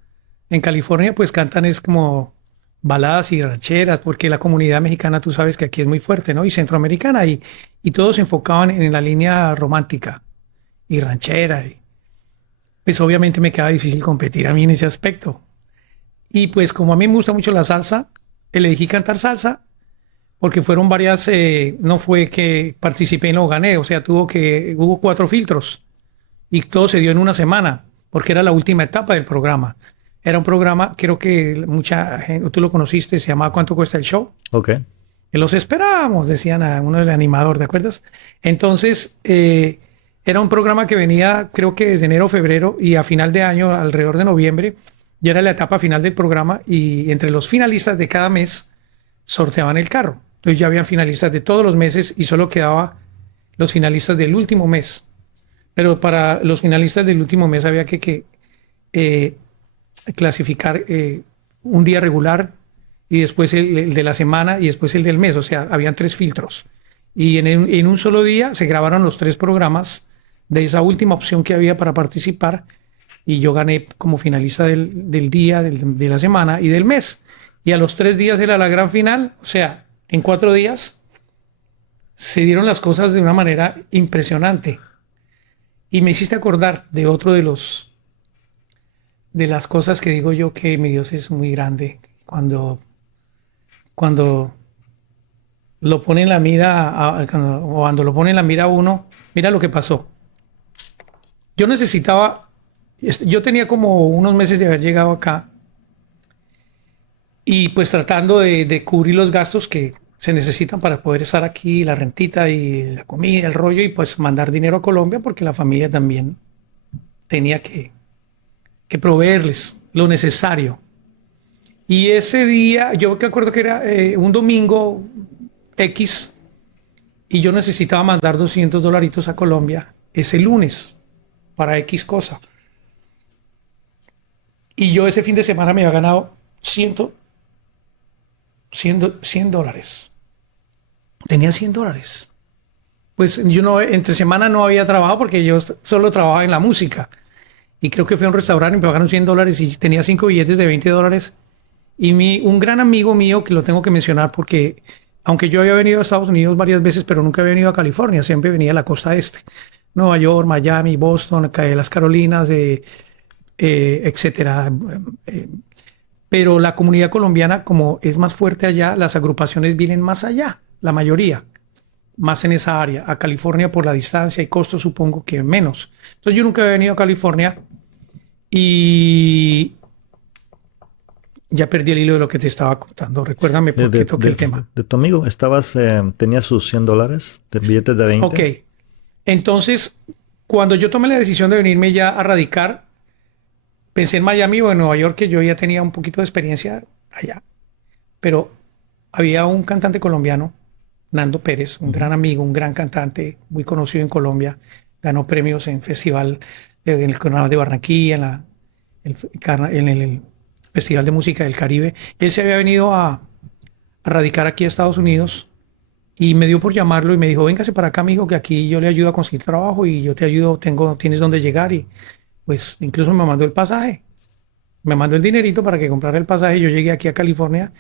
en California pues cantan es como baladas y rancheras, porque la comunidad mexicana tú sabes que aquí es muy fuerte, ¿no? Y centroamericana, y todos se enfocaban en la línea romántica y ranchera. Y pues obviamente me queda difícil competir a mí en ese aspecto. Y pues como a mí me gusta mucho la salsa, elegí cantar salsa porque fueron varias, no fue que participé y lo gané, o sea, hubo 4 filtros y todo se dio en una semana, porque era la última etapa del programa. Era un programa, creo que mucha gente, tú lo conociste, se llamaba ¿Cuánto cuesta el show? Ok. Que los esperábamos, decían a uno del animador, ¿te acuerdas? Entonces, era un programa que venía, creo que desde enero, febrero, y a final de año, alrededor de noviembre, ya era la etapa final del programa, y entre los finalistas de cada mes sorteaban el carro. Entonces ya habían finalistas de todos los meses y solo quedaba los finalistas del último mes. Pero para los finalistas del último mes había que eh, clasificar un día regular y después el de la semana y después el del mes. O sea, habían 3 filtros. Y en un solo día se grabaron los 3 programas de esa última opción que había para participar. Y yo gané como finalista del día, de la semana y del mes. Y a los 3 días era la gran final. O sea, en 4 días se dieron las cosas de una manera impresionante. Y me hiciste acordar de otro de las cosas que digo yo que mi Dios es muy grande. Cuando lo pone en la mira, cuando lo pone en la mira a uno, mira lo que pasó. Yo necesitaba, yo tenía como unos meses de haber llegado acá y pues tratando de cubrir los gastos que se necesitan para poder estar aquí, la rentita y la comida, el rollo, y pues mandar dinero a Colombia porque la familia también tenía que proveerles lo necesario. Y ese día, yo que acuerdo que era un domingo X, y yo necesitaba mandar $200 a Colombia ese lunes para X cosa. Y yo ese fin de semana me había ganado $100. Tenía $100. Pues yo no, entre semana no había trabajado porque yo solo trabajaba en la música. Y creo que fui a un restaurante y me pagaron $100 y tenía 5 billetes de $20. Y un gran amigo mío, que lo tengo que mencionar porque, aunque yo había venido a Estados Unidos varias veces, pero nunca había venido a California, siempre venía a la costa este. Nueva York, Miami, Boston, las Carolinas, etcétera. Pero la comunidad colombiana, como es más fuerte allá, las agrupaciones vienen más allá, la mayoría, más en esa área. A California por la distancia y costo supongo que menos. Entonces yo nunca había venido a California y ya perdí el hilo de lo que te estaba contando. Recuérdame por qué toqué el tema. De tu amigo, tenía sus $100 de billetes de 20. Ok. Entonces, cuando yo tomé la decisión de venirme ya a radicar, pensé en Miami o en Nueva York, que yo ya tenía un poquito de experiencia allá. Pero había un cantante colombiano, Nando Pérez, un gran amigo, un gran cantante, muy conocido en Colombia. Ganó premios en festival, en el Carnaval de Barranquilla, en el Festival de Música del Caribe. Él se había venido a radicar aquí a Estados Unidos y me dio por llamarlo y me dijo, véngase para acá, mijo, que aquí yo le ayudo a conseguir trabajo y yo te ayudo, tienes dónde llegar. Y pues incluso me mandó el pasaje, me mandó el dinerito para que comprara el pasaje. Yo llegué aquí a California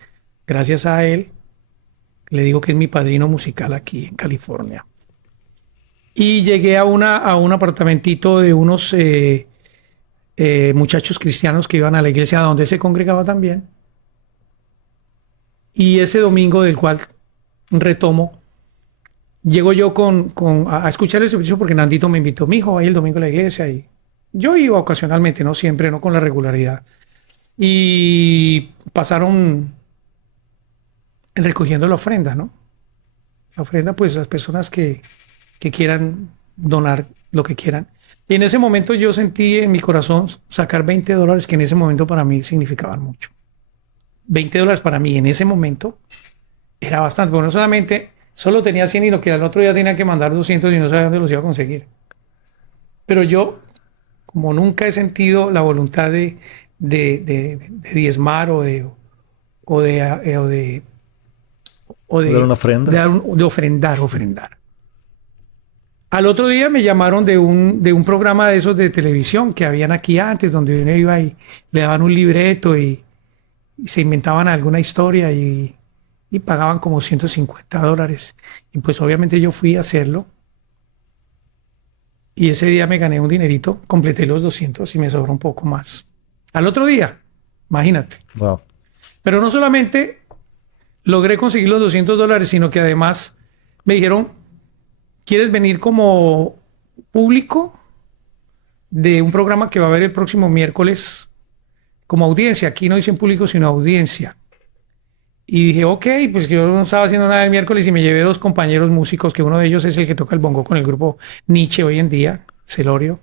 gracias a él. Le digo que es mi padrino musical aquí en California. Y llegué a un apartamentito de unos muchachos cristianos que iban a la iglesia donde se congregaba también. Y ese domingo del cual retomo, llego yo a escuchar el servicio porque Nandito me invitó, mijo, ahí el domingo a la iglesia. Y yo iba ocasionalmente, no siempre, no con la regularidad. Y pasaron recogiendo la ofrenda, ¿no? La ofrenda, pues las personas que quieran donar lo que quieran. Y en ese momento yo sentí en mi corazón sacar $20 que en ese momento para mí significaban mucho. $20 para mí en ese momento era bastante, porque no solamente solo tenía 100 y lo que al otro día tenía que mandar 200 y no sabía dónde los iba a conseguir. Pero yo, como nunca he sentido la voluntad de diezmar o de, eh, o de, o Dar de, una ofrenda. de ofrendar. Al otro día me llamaron de un programa de esos de televisión que habían aquí antes, donde uno iba y le daban un libreto y se inventaban alguna historia y pagaban como $150. Y pues obviamente yo fui a hacerlo y ese día me gané un dinerito, completé los 200 y me sobró un poco más. Al otro día, imagínate. Wow. Pero no solamente logré conseguir los $200, sino que además me dijeron, ¿quieres venir como público de un programa que va a haber el próximo miércoles como audiencia? Aquí no dicen público, sino audiencia. Y dije, ok, pues yo no estaba haciendo nada el miércoles y me llevé dos compañeros músicos, que uno de ellos es el que toca el bongo con el grupo Nietzsche hoy en día, Celorio,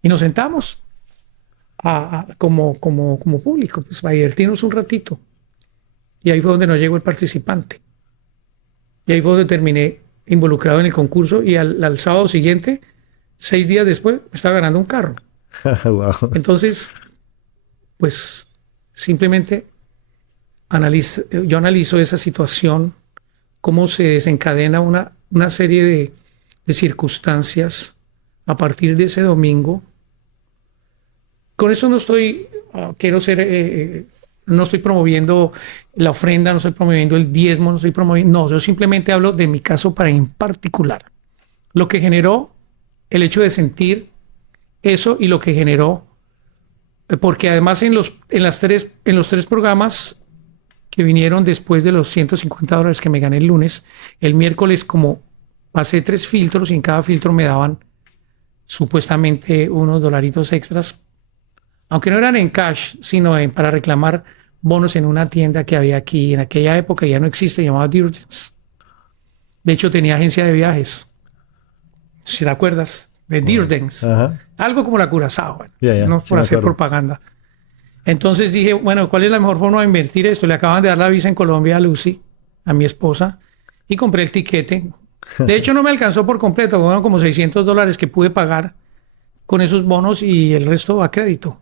y nos sentamos como público, pues para divertirnos un ratito. Y ahí fue donde nos llegó el participante. Y ahí fue donde terminé involucrado en el concurso y al sábado siguiente, 6 días después, me estaba ganando un carro. Wow. Entonces, pues simplemente yo analizo esa situación, cómo se desencadena una serie de circunstancias a partir de ese domingo. Con eso no estoy, quiero ser, no estoy promoviendo la ofrenda, no estoy promoviendo el diezmo, no estoy promoviendo, no, yo simplemente hablo de mi caso para en particular. Lo que generó el hecho de sentir eso y lo que generó, porque además en los tres programas que vinieron después de los $150 que me gané el lunes, el miércoles como pasé 3 filtros y en cada filtro me daban supuestamente unos dolaritos extras, aunque no eran en cash, sino para reclamar bonos en una tienda que había aquí. En aquella época ya no existe, llamada Durdens. De hecho, tenía agencia de viajes. Si te acuerdas, de Durdens. Ajá. Algo como la Curazao, bueno, Ya, no sí por me hacer acuerdo. propaganda. Entonces dije, bueno, ¿cuál es la mejor forma de invertir esto? Le acaban de dar la visa en Colombia a Lucy, a mi esposa, y compré el tiquete. De hecho, no me alcanzó por completo, fueron como $600 que pude pagar con esos bonos y el resto a crédito.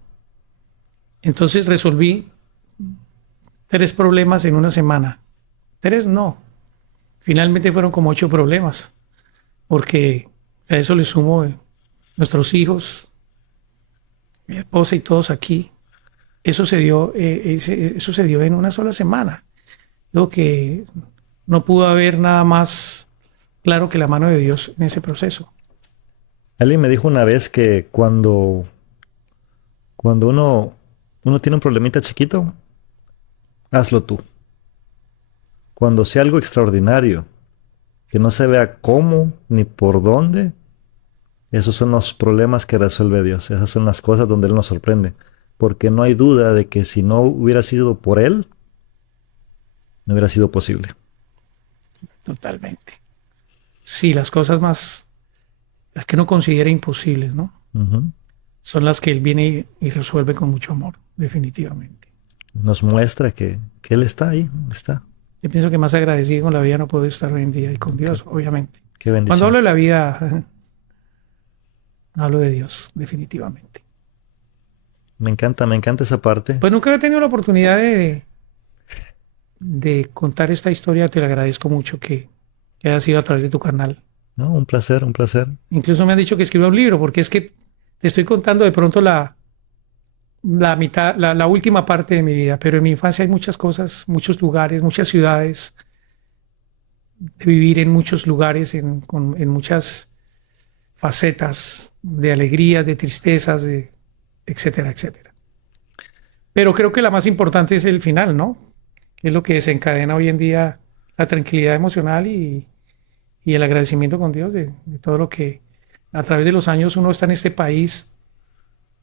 Entonces resolví 3 problemas en una semana. 3 no. Finalmente fueron como 8 problemas, porque a eso le sumo nuestros hijos, mi esposa y todos aquí. Eso se dio en una sola semana. Lo que no pudo haber nada más claro que la mano de Dios en ese proceso. Alguien me dijo una vez que cuando uno tiene un problemita chiquito, hazlo tú. Cuando sea algo extraordinario, que no se vea cómo ni por dónde, esos son los problemas que resuelve Dios. Esas son las cosas donde Él nos sorprende. Porque no hay duda de que si no hubiera sido por Él, no hubiera sido posible. Totalmente. Sí, las que uno considera imposibles, ¿no? Ujú. Son las que Él viene y resuelve con mucho amor, definitivamente. Nos muestra que Él está ahí, está. Yo pienso que más agradecido con la vida no puedo estar hoy en día y con Dios, obviamente. Qué Cuando hablo bendición. de la vida, hablo de Dios, definitivamente. Me encanta esa parte. Pues nunca he tenido la oportunidad de contar esta historia. Te lo agradezco mucho que haya sido a través de tu canal. No, un placer, un placer. Incluso me han dicho que escriba un libro, porque es que te estoy contando de pronto la mitad, la última parte de mi vida, pero en mi infancia hay muchas cosas, muchos lugares, muchas ciudades, de vivir en muchos lugares, en muchas facetas de alegrías, de tristezas, etcétera, etcétera. Pero creo que la más importante es el final, ¿no? Que es lo que desencadena hoy en día la tranquilidad emocional y el agradecimiento con Dios de todo lo que a través de los años uno está en este país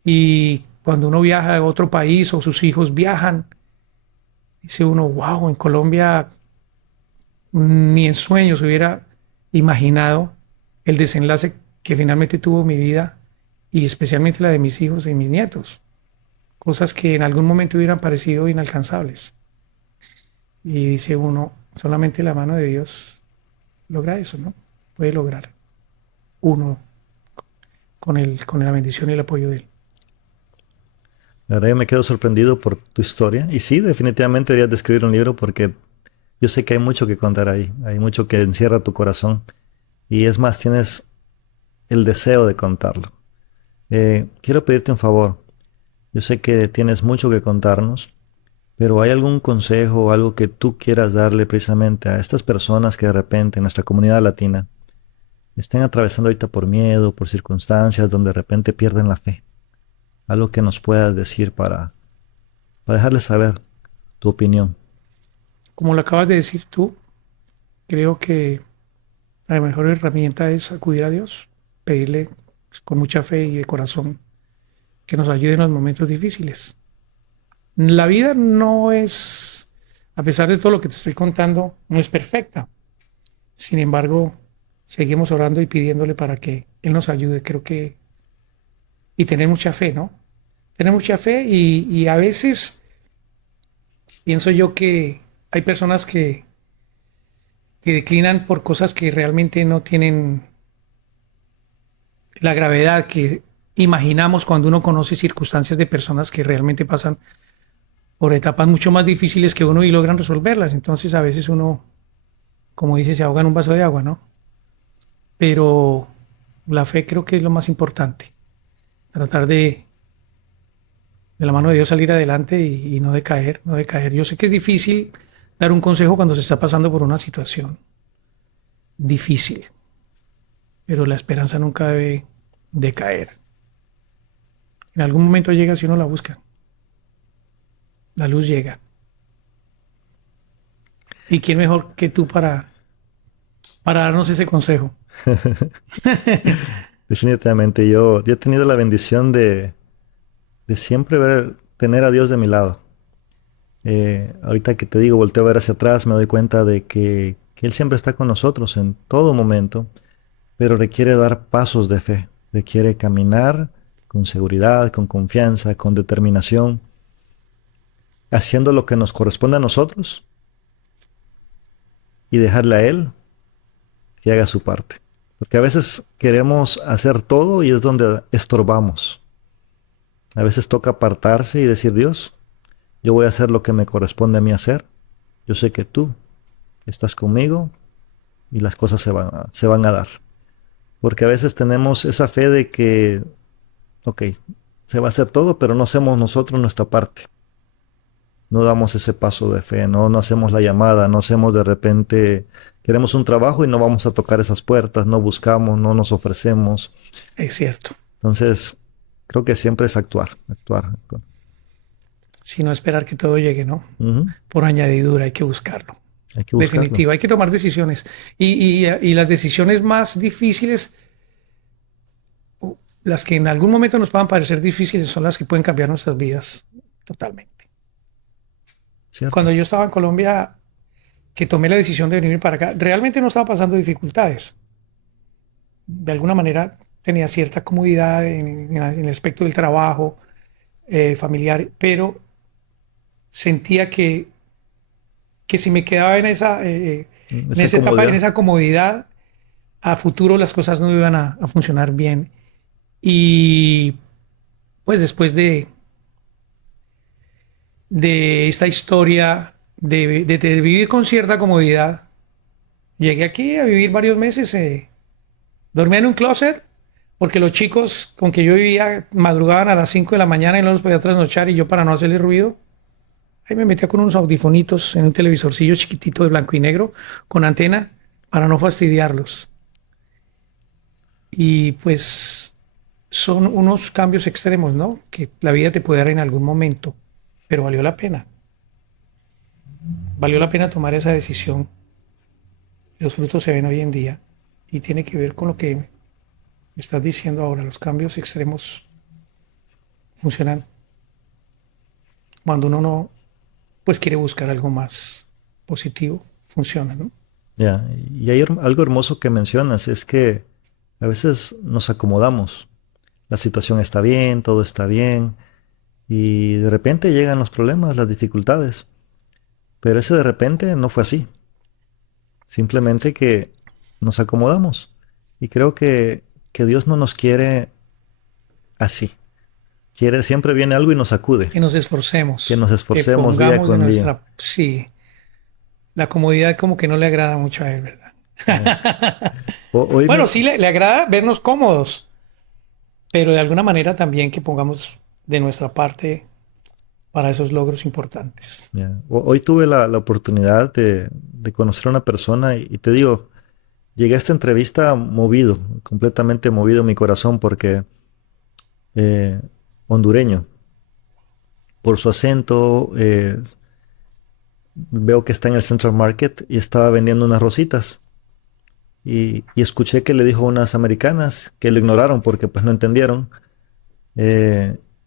y cuando uno viaja a otro país o sus hijos viajan, dice uno, wow, en Colombia ni en sueños hubiera imaginado el desenlace que finalmente tuvo mi vida y especialmente la de mis hijos y mis nietos. Cosas que en algún momento hubieran parecido inalcanzables. Y dice uno, solamente la mano de Dios logra eso, ¿no? Puede lograr uno con la bendición y el apoyo de Él. La verdad, yo me quedo sorprendido por tu historia. Y sí, definitivamente deberías de escribir un libro porque yo sé que hay mucho que contar ahí. Hay mucho que encierra tu corazón. Y es más, tienes el deseo de contarlo. Quiero pedirte un favor. Yo sé que tienes mucho que contarnos, pero ¿hay algún consejo o algo que tú quieras darle precisamente a estas personas que de repente en nuestra comunidad latina estén atravesando ahorita por miedo, por circunstancias donde de repente pierden la fe? Algo que nos puedas decir para dejarles saber tu opinión. Como lo acabas de decir tú, creo que la mejor herramienta es acudir a Dios, pedirle pues, con mucha fe y de corazón que nos ayude en los momentos difíciles. La vida no es, a pesar de todo lo que te estoy contando, no es perfecta. Sin embargo, seguimos orando y pidiéndole para que Él nos ayude. Creo que, y tener mucha fe, ¿no? Tener mucha fe y a veces pienso yo que hay personas que declinan por cosas que realmente no tienen la gravedad que imaginamos cuando uno conoce circunstancias de personas que realmente pasan por etapas mucho más difíciles que uno y logran resolverlas. Entonces a veces uno, como dice, se ahoga en un vaso de agua, ¿no? Pero la fe creo que es lo más importante. Tratar de la mano de Dios salir adelante y no decaer, no decaer. Yo sé que es difícil dar un consejo cuando se está pasando por una situación difícil, pero la esperanza nunca debe decaer. En algún momento llega si uno la busca. La luz llega. ¿Y quién mejor que tú para darnos ese consejo? Definitivamente, yo he tenido la bendición de siempre tener a Dios de mi lado. Ahorita que te digo, volteo a ver hacia atrás, me doy cuenta de que Él siempre está con nosotros en todo momento, pero requiere dar pasos de fe, requiere caminar con seguridad, con confianza, con determinación, haciendo lo que nos corresponde a nosotros y dejarle a Él que haga su parte. Porque a veces queremos hacer todo y es donde estorbamos. A veces toca apartarse y decir, Dios, yo voy a hacer lo que me corresponde a mí hacer. Yo sé que tú estás conmigo y las cosas se van a dar. Porque a veces tenemos esa fe de que, ok, se va a hacer todo, pero no hacemos nosotros nuestra parte. No damos ese paso de fe, no hacemos la llamada, no hacemos de repente, queremos un trabajo y no vamos a tocar esas puertas, no buscamos, no nos ofrecemos. Es cierto. Entonces, creo que siempre es actuar, actuar. Actuar. Sino esperar que todo llegue, ¿no? Ujú. Por añadidura, hay que buscarlo. Hay que buscarlo. Definitivo, hay que tomar decisiones. Y las decisiones más difíciles, o las que en algún momento nos puedan parecer difíciles, son las que pueden cambiar nuestras vidas totalmente. ¿Cierto? Cuando yo estaba en Colombia, que tomé la decisión de venir para acá, realmente no estaba pasando dificultades. De alguna manera tenía cierta comodidad en el aspecto del trabajo familiar, pero sentía que si me quedaba en Esa esa etapa, en comodidad. esa comodidad, a futuro las cosas no iban a funcionar bien. Y pues después de esta historia de vivir con cierta comodidad, llegué aquí a vivir varios meses. Dormía en un closet porque los chicos con que yo vivía madrugaban a las 5 de la mañana y no los podía trasnochar y yo para no hacerle ruido, ahí me metía con unos audifonitos en un televisorcillo chiquitito de blanco y negro con antena para no fastidiarlos. Y pues son unos cambios extremos, ¿no? Que la vida te puede dar en algún momento, pero valió la pena. Valió la pena tomar esa decisión. Los frutos se ven hoy en día y tiene que ver con lo que me estás diciendo ahora. Los cambios extremos funcionan cuando uno no, pues quiere buscar algo más positivo, funciona, ¿no? Ya, y hay algo hermoso que mencionas, es que a veces nos acomodamos. la situación está bien, todo está bien, y de repente llegan los problemas, las dificultades. Pero ese de repente no fue así. Simplemente que nos acomodamos. Y creo que Dios no nos quiere así. Quiere, siempre viene algo y nos sacude. Que nos Que esforcemos, nos que esforcemos día pongamos de con día. nuestra... Sí, la comodidad como que no le agrada mucho a él, ¿verdad? Eh, Hoy Bueno, me, sí le agrada vernos cómodos, pero de alguna manera también que pongamos de nuestra parte para esos logros importantes. ya, hoy tuve la oportunidad de conocer a una persona y te digo, llegué a esta entrevista movido, completamente movido mi corazón porque eh, hondureño, por su acento, veo que está en el Central Market y estaba vendiendo unas rositas. Y escuché que le dijo a unas americanas que lo ignoraron porque pues no entendieron.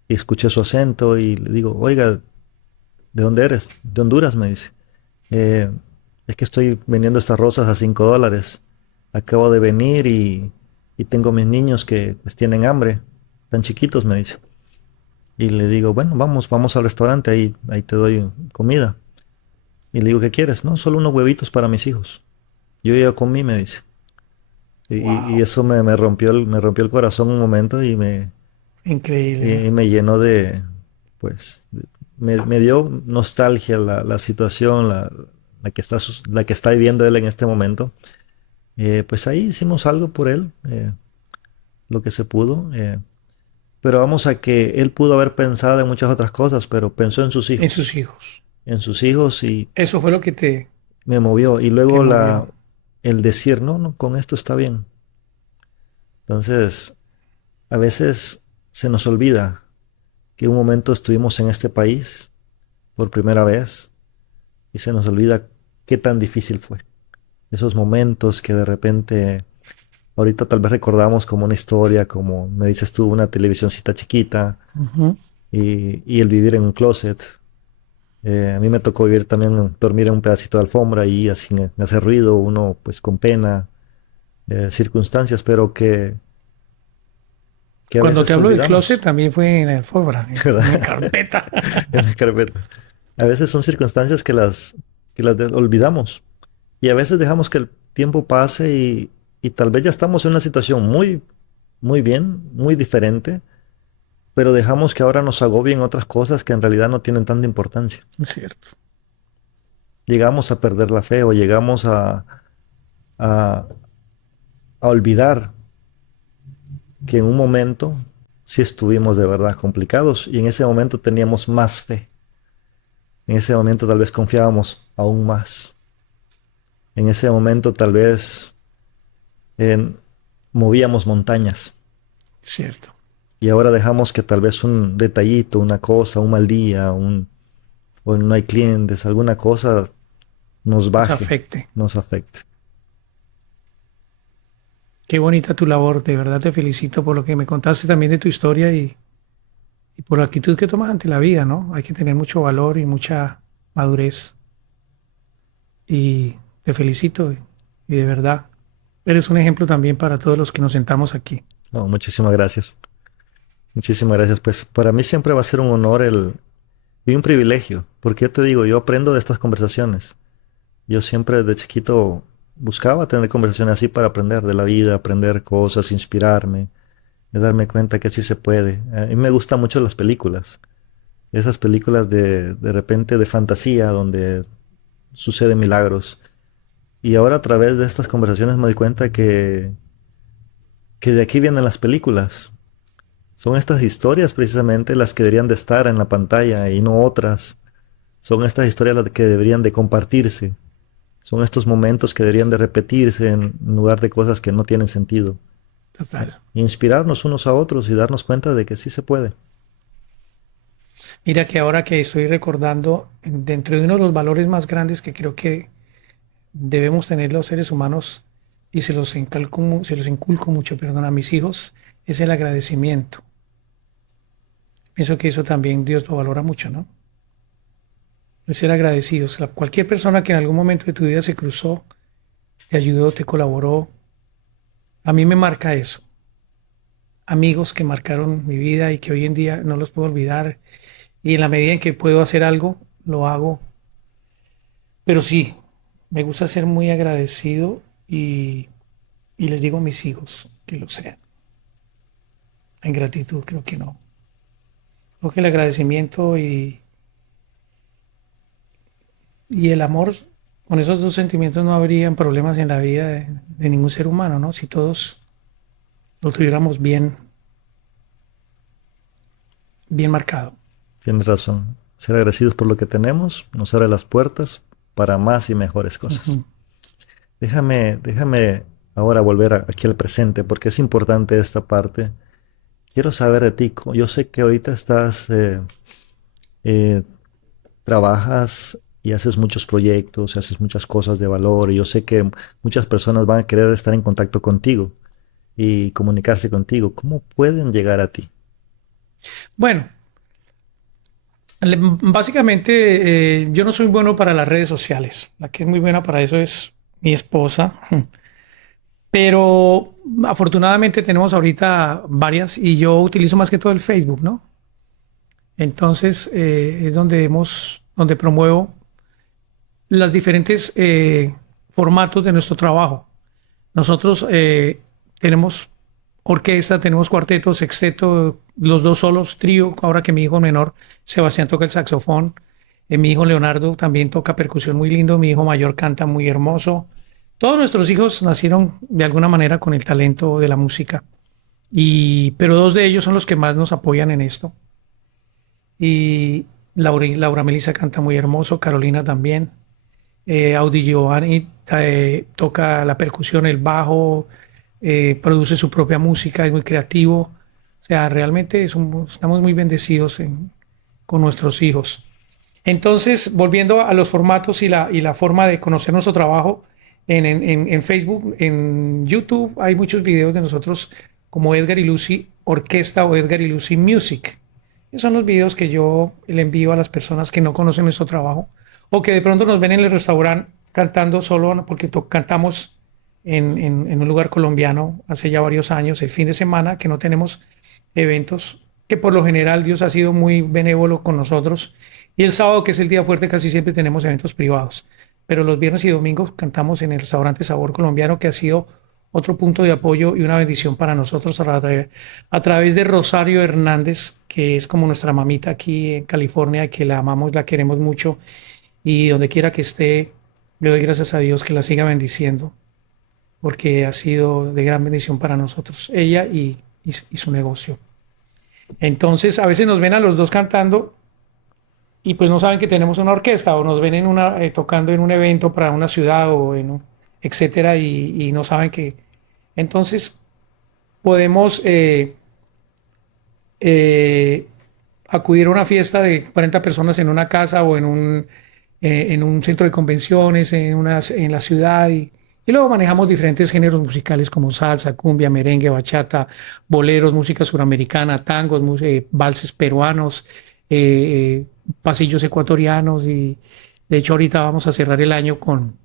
Y escuché su acento y le digo, oiga, ¿de dónde eres? De Honduras, me dice. "Eh, es que estoy vendiendo estas rosas a $5. Acabo de venir y tengo mis niños que pues tienen hambre. Tan chiquitos, me dice. Y le digo, bueno, vamos al restaurante, ahí te doy comida. Y le digo, ¿qué quieres? No, solo unos huevitos para mis hijos. Yo ya comí, me dice. Y Wow, eso me rompió el corazón un momento increíble. y me llenó pues, me dio nostalgia la situación, la que está viviendo él en este momento. Pues ahí hicimos algo por él, lo que se pudo. Pero vamos a que él pudo haber pensado en muchas otras cosas, pero pensó En sus hijos. en sus hijos y Eso fue lo que me movió. Y te luego movió. el decir, no, no, con esto está bien. Entonces, a veces se nos olvida que un momento estuvimos en este país por primera vez y se nos olvida qué tan difícil fue. Esos momentos que de repente, ahorita tal vez recordamos como una historia, como me dices tú, una televisioncita chiquita Ujú. y el vivir en un closet. A mí me tocó vivir también, dormir en un pedacito de alfombra y así sin hacer ruido, uno pues con pena, circunstancias, pero que a Cuando te veces hablo del closet, olvidamos, también fue en la alfombra, en la ¿verdad? carpeta. En la carpeta. A veces son circunstancias que olvidamos y a veces dejamos que el tiempo pase y tal vez ya estamos en una situación muy bien, muy diferente, pero dejamos que ahora nos agobien otras cosas que en realidad no tienen tanta importancia. Es cierto. Llegamos a perder la fe o llegamos a, a olvidar que en un momento sí estuvimos de verdad complicados y en ese momento teníamos más fe. En ese momento tal vez confiábamos aún más. En ese momento tal vez en- movíamos montañas Cierto. y ahora dejamos que tal vez un detallito, una cosa, un mal día, o no hay clientes, alguna cosa nos Nos baje, afecte. nos afecte. Qué bonita tu labor. De verdad te felicito por lo que me contaste también de tu historia y por la actitud que tomas ante la vida, ¿no? Hay que tener mucho valor y mucha madurez. Y te felicito y de verdad eres un ejemplo también para todos los que nos sentamos aquí. No, muchísimas gracias. Muchísimas gracias. Pues para mí siempre va a ser un honor y un privilegio, porque yo te digo, yo aprendo de estas conversaciones. Yo siempre desde chiquito buscaba tener conversaciones así para aprender de la vida, aprender cosas, inspirarme, de darme cuenta que sí se puede. A mí me gustan mucho las películas, esas películas de repente de fantasía donde suceden milagros. Y ahora a través de estas conversaciones me doy cuenta que de aquí vienen las películas. Son estas historias precisamente las que deberían de estar en la pantalla y no otras. Son estas historias las que deberían de compartirse. Son estos momentos que deberían de repetirse en lugar de cosas que no tienen sentido. Total. Inspirarnos unos a otros y darnos cuenta de que sí se puede. Mira que ahora que estoy recordando, dentro de uno de los valores más grandes que creo que debemos tener los seres humanos y se los inculco mucho, perdón, a mis hijos, es el agradecimiento. Pienso que eso también Dios lo valora mucho, ¿no? El ser agradecidos. Cualquier persona que en algún momento de tu vida se cruzó, te ayudó, te colaboró, a mí me marca eso. amigos que marcaron mi vida y que hoy en día no los puedo olvidar. Y en la medida en que puedo hacer algo, lo hago. Pero sí, me gusta ser muy agradecido y les digo a mis hijos que lo sean. En gratitud creo que no. Creo que el agradecimiento y el amor, con esos dos sentimientos no habrían problemas en la vida de ningún ser humano, ¿no? Si todos lo tuviéramos bien, bien marcado. Tienes razón. Ser agradecidos por lo que tenemos nos abre las puertas para más y mejores cosas. Ujú. Déjame ahora volver aquí al presente, porque es importante esta parte. Quiero saber de ti. Yo sé que ahorita eh, trabajas y haces muchos proyectos, haces muchas cosas de valor, y yo sé que muchas personas van a querer estar en contacto contigo y comunicarse contigo. ¿Cómo pueden llegar a ti? Bueno, básicamente yo no soy bueno para las redes sociales. La que es muy buena para eso es mi esposa. Pero afortunadamente tenemos ahorita varias y yo utilizo más que todo el Facebook, ¿no? Entonces es donde promuevo las diferentes formatos de nuestro trabajo. Nosotros tenemos orquesta, tenemos cuarteto, sexteto, los dos solos, trío. Ahora que mi hijo menor, Sebastián, toca el saxofón. Mi hijo Leonardo también toca percusión muy lindo. Mi hijo mayor canta muy hermoso. Todos nuestros hijos nacieron de alguna manera con el talento de la música. Pero dos de ellos son los que más nos apoyan en esto. Y Laura Melissa canta muy hermoso, Carolina también. Audi Giovanni toca la percusión, el bajo, produce su propia música, es muy creativo. O sea, realmente estamos muy bendecidos con nuestros hijos. Entonces, volviendo a los formatos y la forma de conocer nuestro trabajo, en Facebook, en YouTube, hay muchos videos de nosotros como Edgar y Lucy Orquesta o Edgar y Lucy Music. Esos son los videos que yo le envío a las personas que no conocen nuestro trabajo o que de pronto nos ven en el restaurante cantando solo porque cantamos en un lugar colombiano hace ya varios años, el fin de semana, que no tenemos eventos, que por lo general Dios ha sido muy benévolo con nosotros. Y el sábado, que es el día fuerte, casi siempre tenemos eventos privados. Pero los viernes y domingos cantamos en el restaurante Sabor Colombiano, que ha sido otro punto de apoyo y una bendición para nosotros a través de Rosario Hernández, que es como nuestra mamita aquí en California, que la amamos, la queremos mucho y donde quiera que esté, le doy gracias a Dios que la siga bendiciendo, porque ha sido de gran bendición para nosotros, ella y su negocio. Entonces, a veces nos ven a los dos cantando y pues no saben que tenemos una orquesta o nos ven tocando en un evento para una ciudad etcétera, y no saben que. Entonces, podemos eh, acudir a una fiesta de 40 personas en una casa o en un centro de convenciones, en la ciudad, y luego manejamos diferentes géneros musicales como salsa, cumbia, merengue, bachata, boleros, música suramericana, tangos, valses peruanos, pasillos ecuatorianos, y de hecho ahorita vamos a cerrar el año con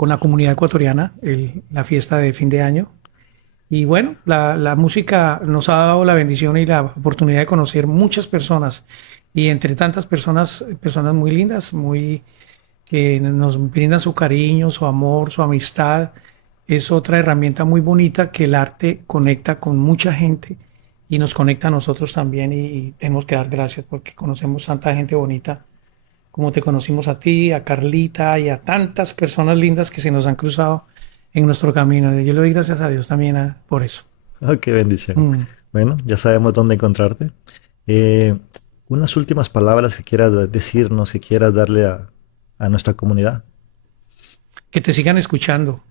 la comunidad ecuatoriana, la fiesta de fin de año. Y bueno, la música nos ha dado la bendición y la oportunidad de conocer muchas personas. Y entre tantas personas, personas muy lindas, que nos brindan su cariño, su amor, su amistad. Es otra herramienta muy bonita que el arte conecta con mucha gente y nos conecta a nosotros también. Y tenemos que dar gracias porque conocemos tanta gente bonita como te conocimos a ti, a Carlita y a tantas personas lindas que se nos han cruzado en nuestro camino. Yo le doy gracias a Dios también por eso. Oh, qué bendición. Mm. Bueno, ya sabemos dónde encontrarte. Eh, Unas últimas palabras que quieras decirnos, que quieras darle a nuestra comunidad. Que te sigan escuchando,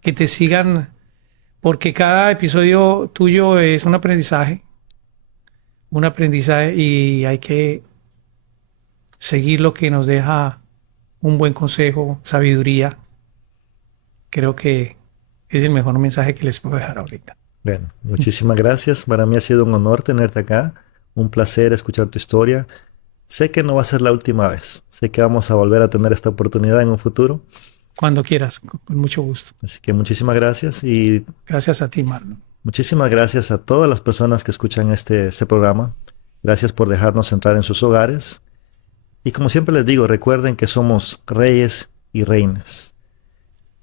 que te sigan, porque cada episodio tuyo es un aprendizaje y hay que seguir lo que nos deja un buen consejo, sabiduría. Creo que es el mejor mensaje que les puedo dejar ahorita. Bueno, muchísimas gracias. Para mí ha sido un honor tenerte acá. Un placer escuchar tu historia. Sé que no va a ser la última vez. Sé que vamos a volver a tener esta oportunidad en un futuro. Cuando quieras, con mucho gusto. Así que muchísimas gracias y Gracias a ti, Marlon. Muchísimas gracias a todas las personas que escuchan este programa. Gracias por dejarnos entrar en sus hogares. Y como siempre les digo, recuerden que somos reyes y reinas.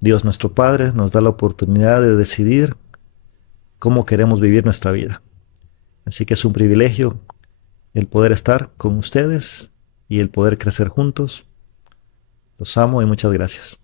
Dios nuestro Padre nos da la oportunidad de decidir cómo queremos vivir nuestra vida. Así que es un privilegio el poder estar con ustedes y el poder crecer juntos. Los amo y muchas gracias.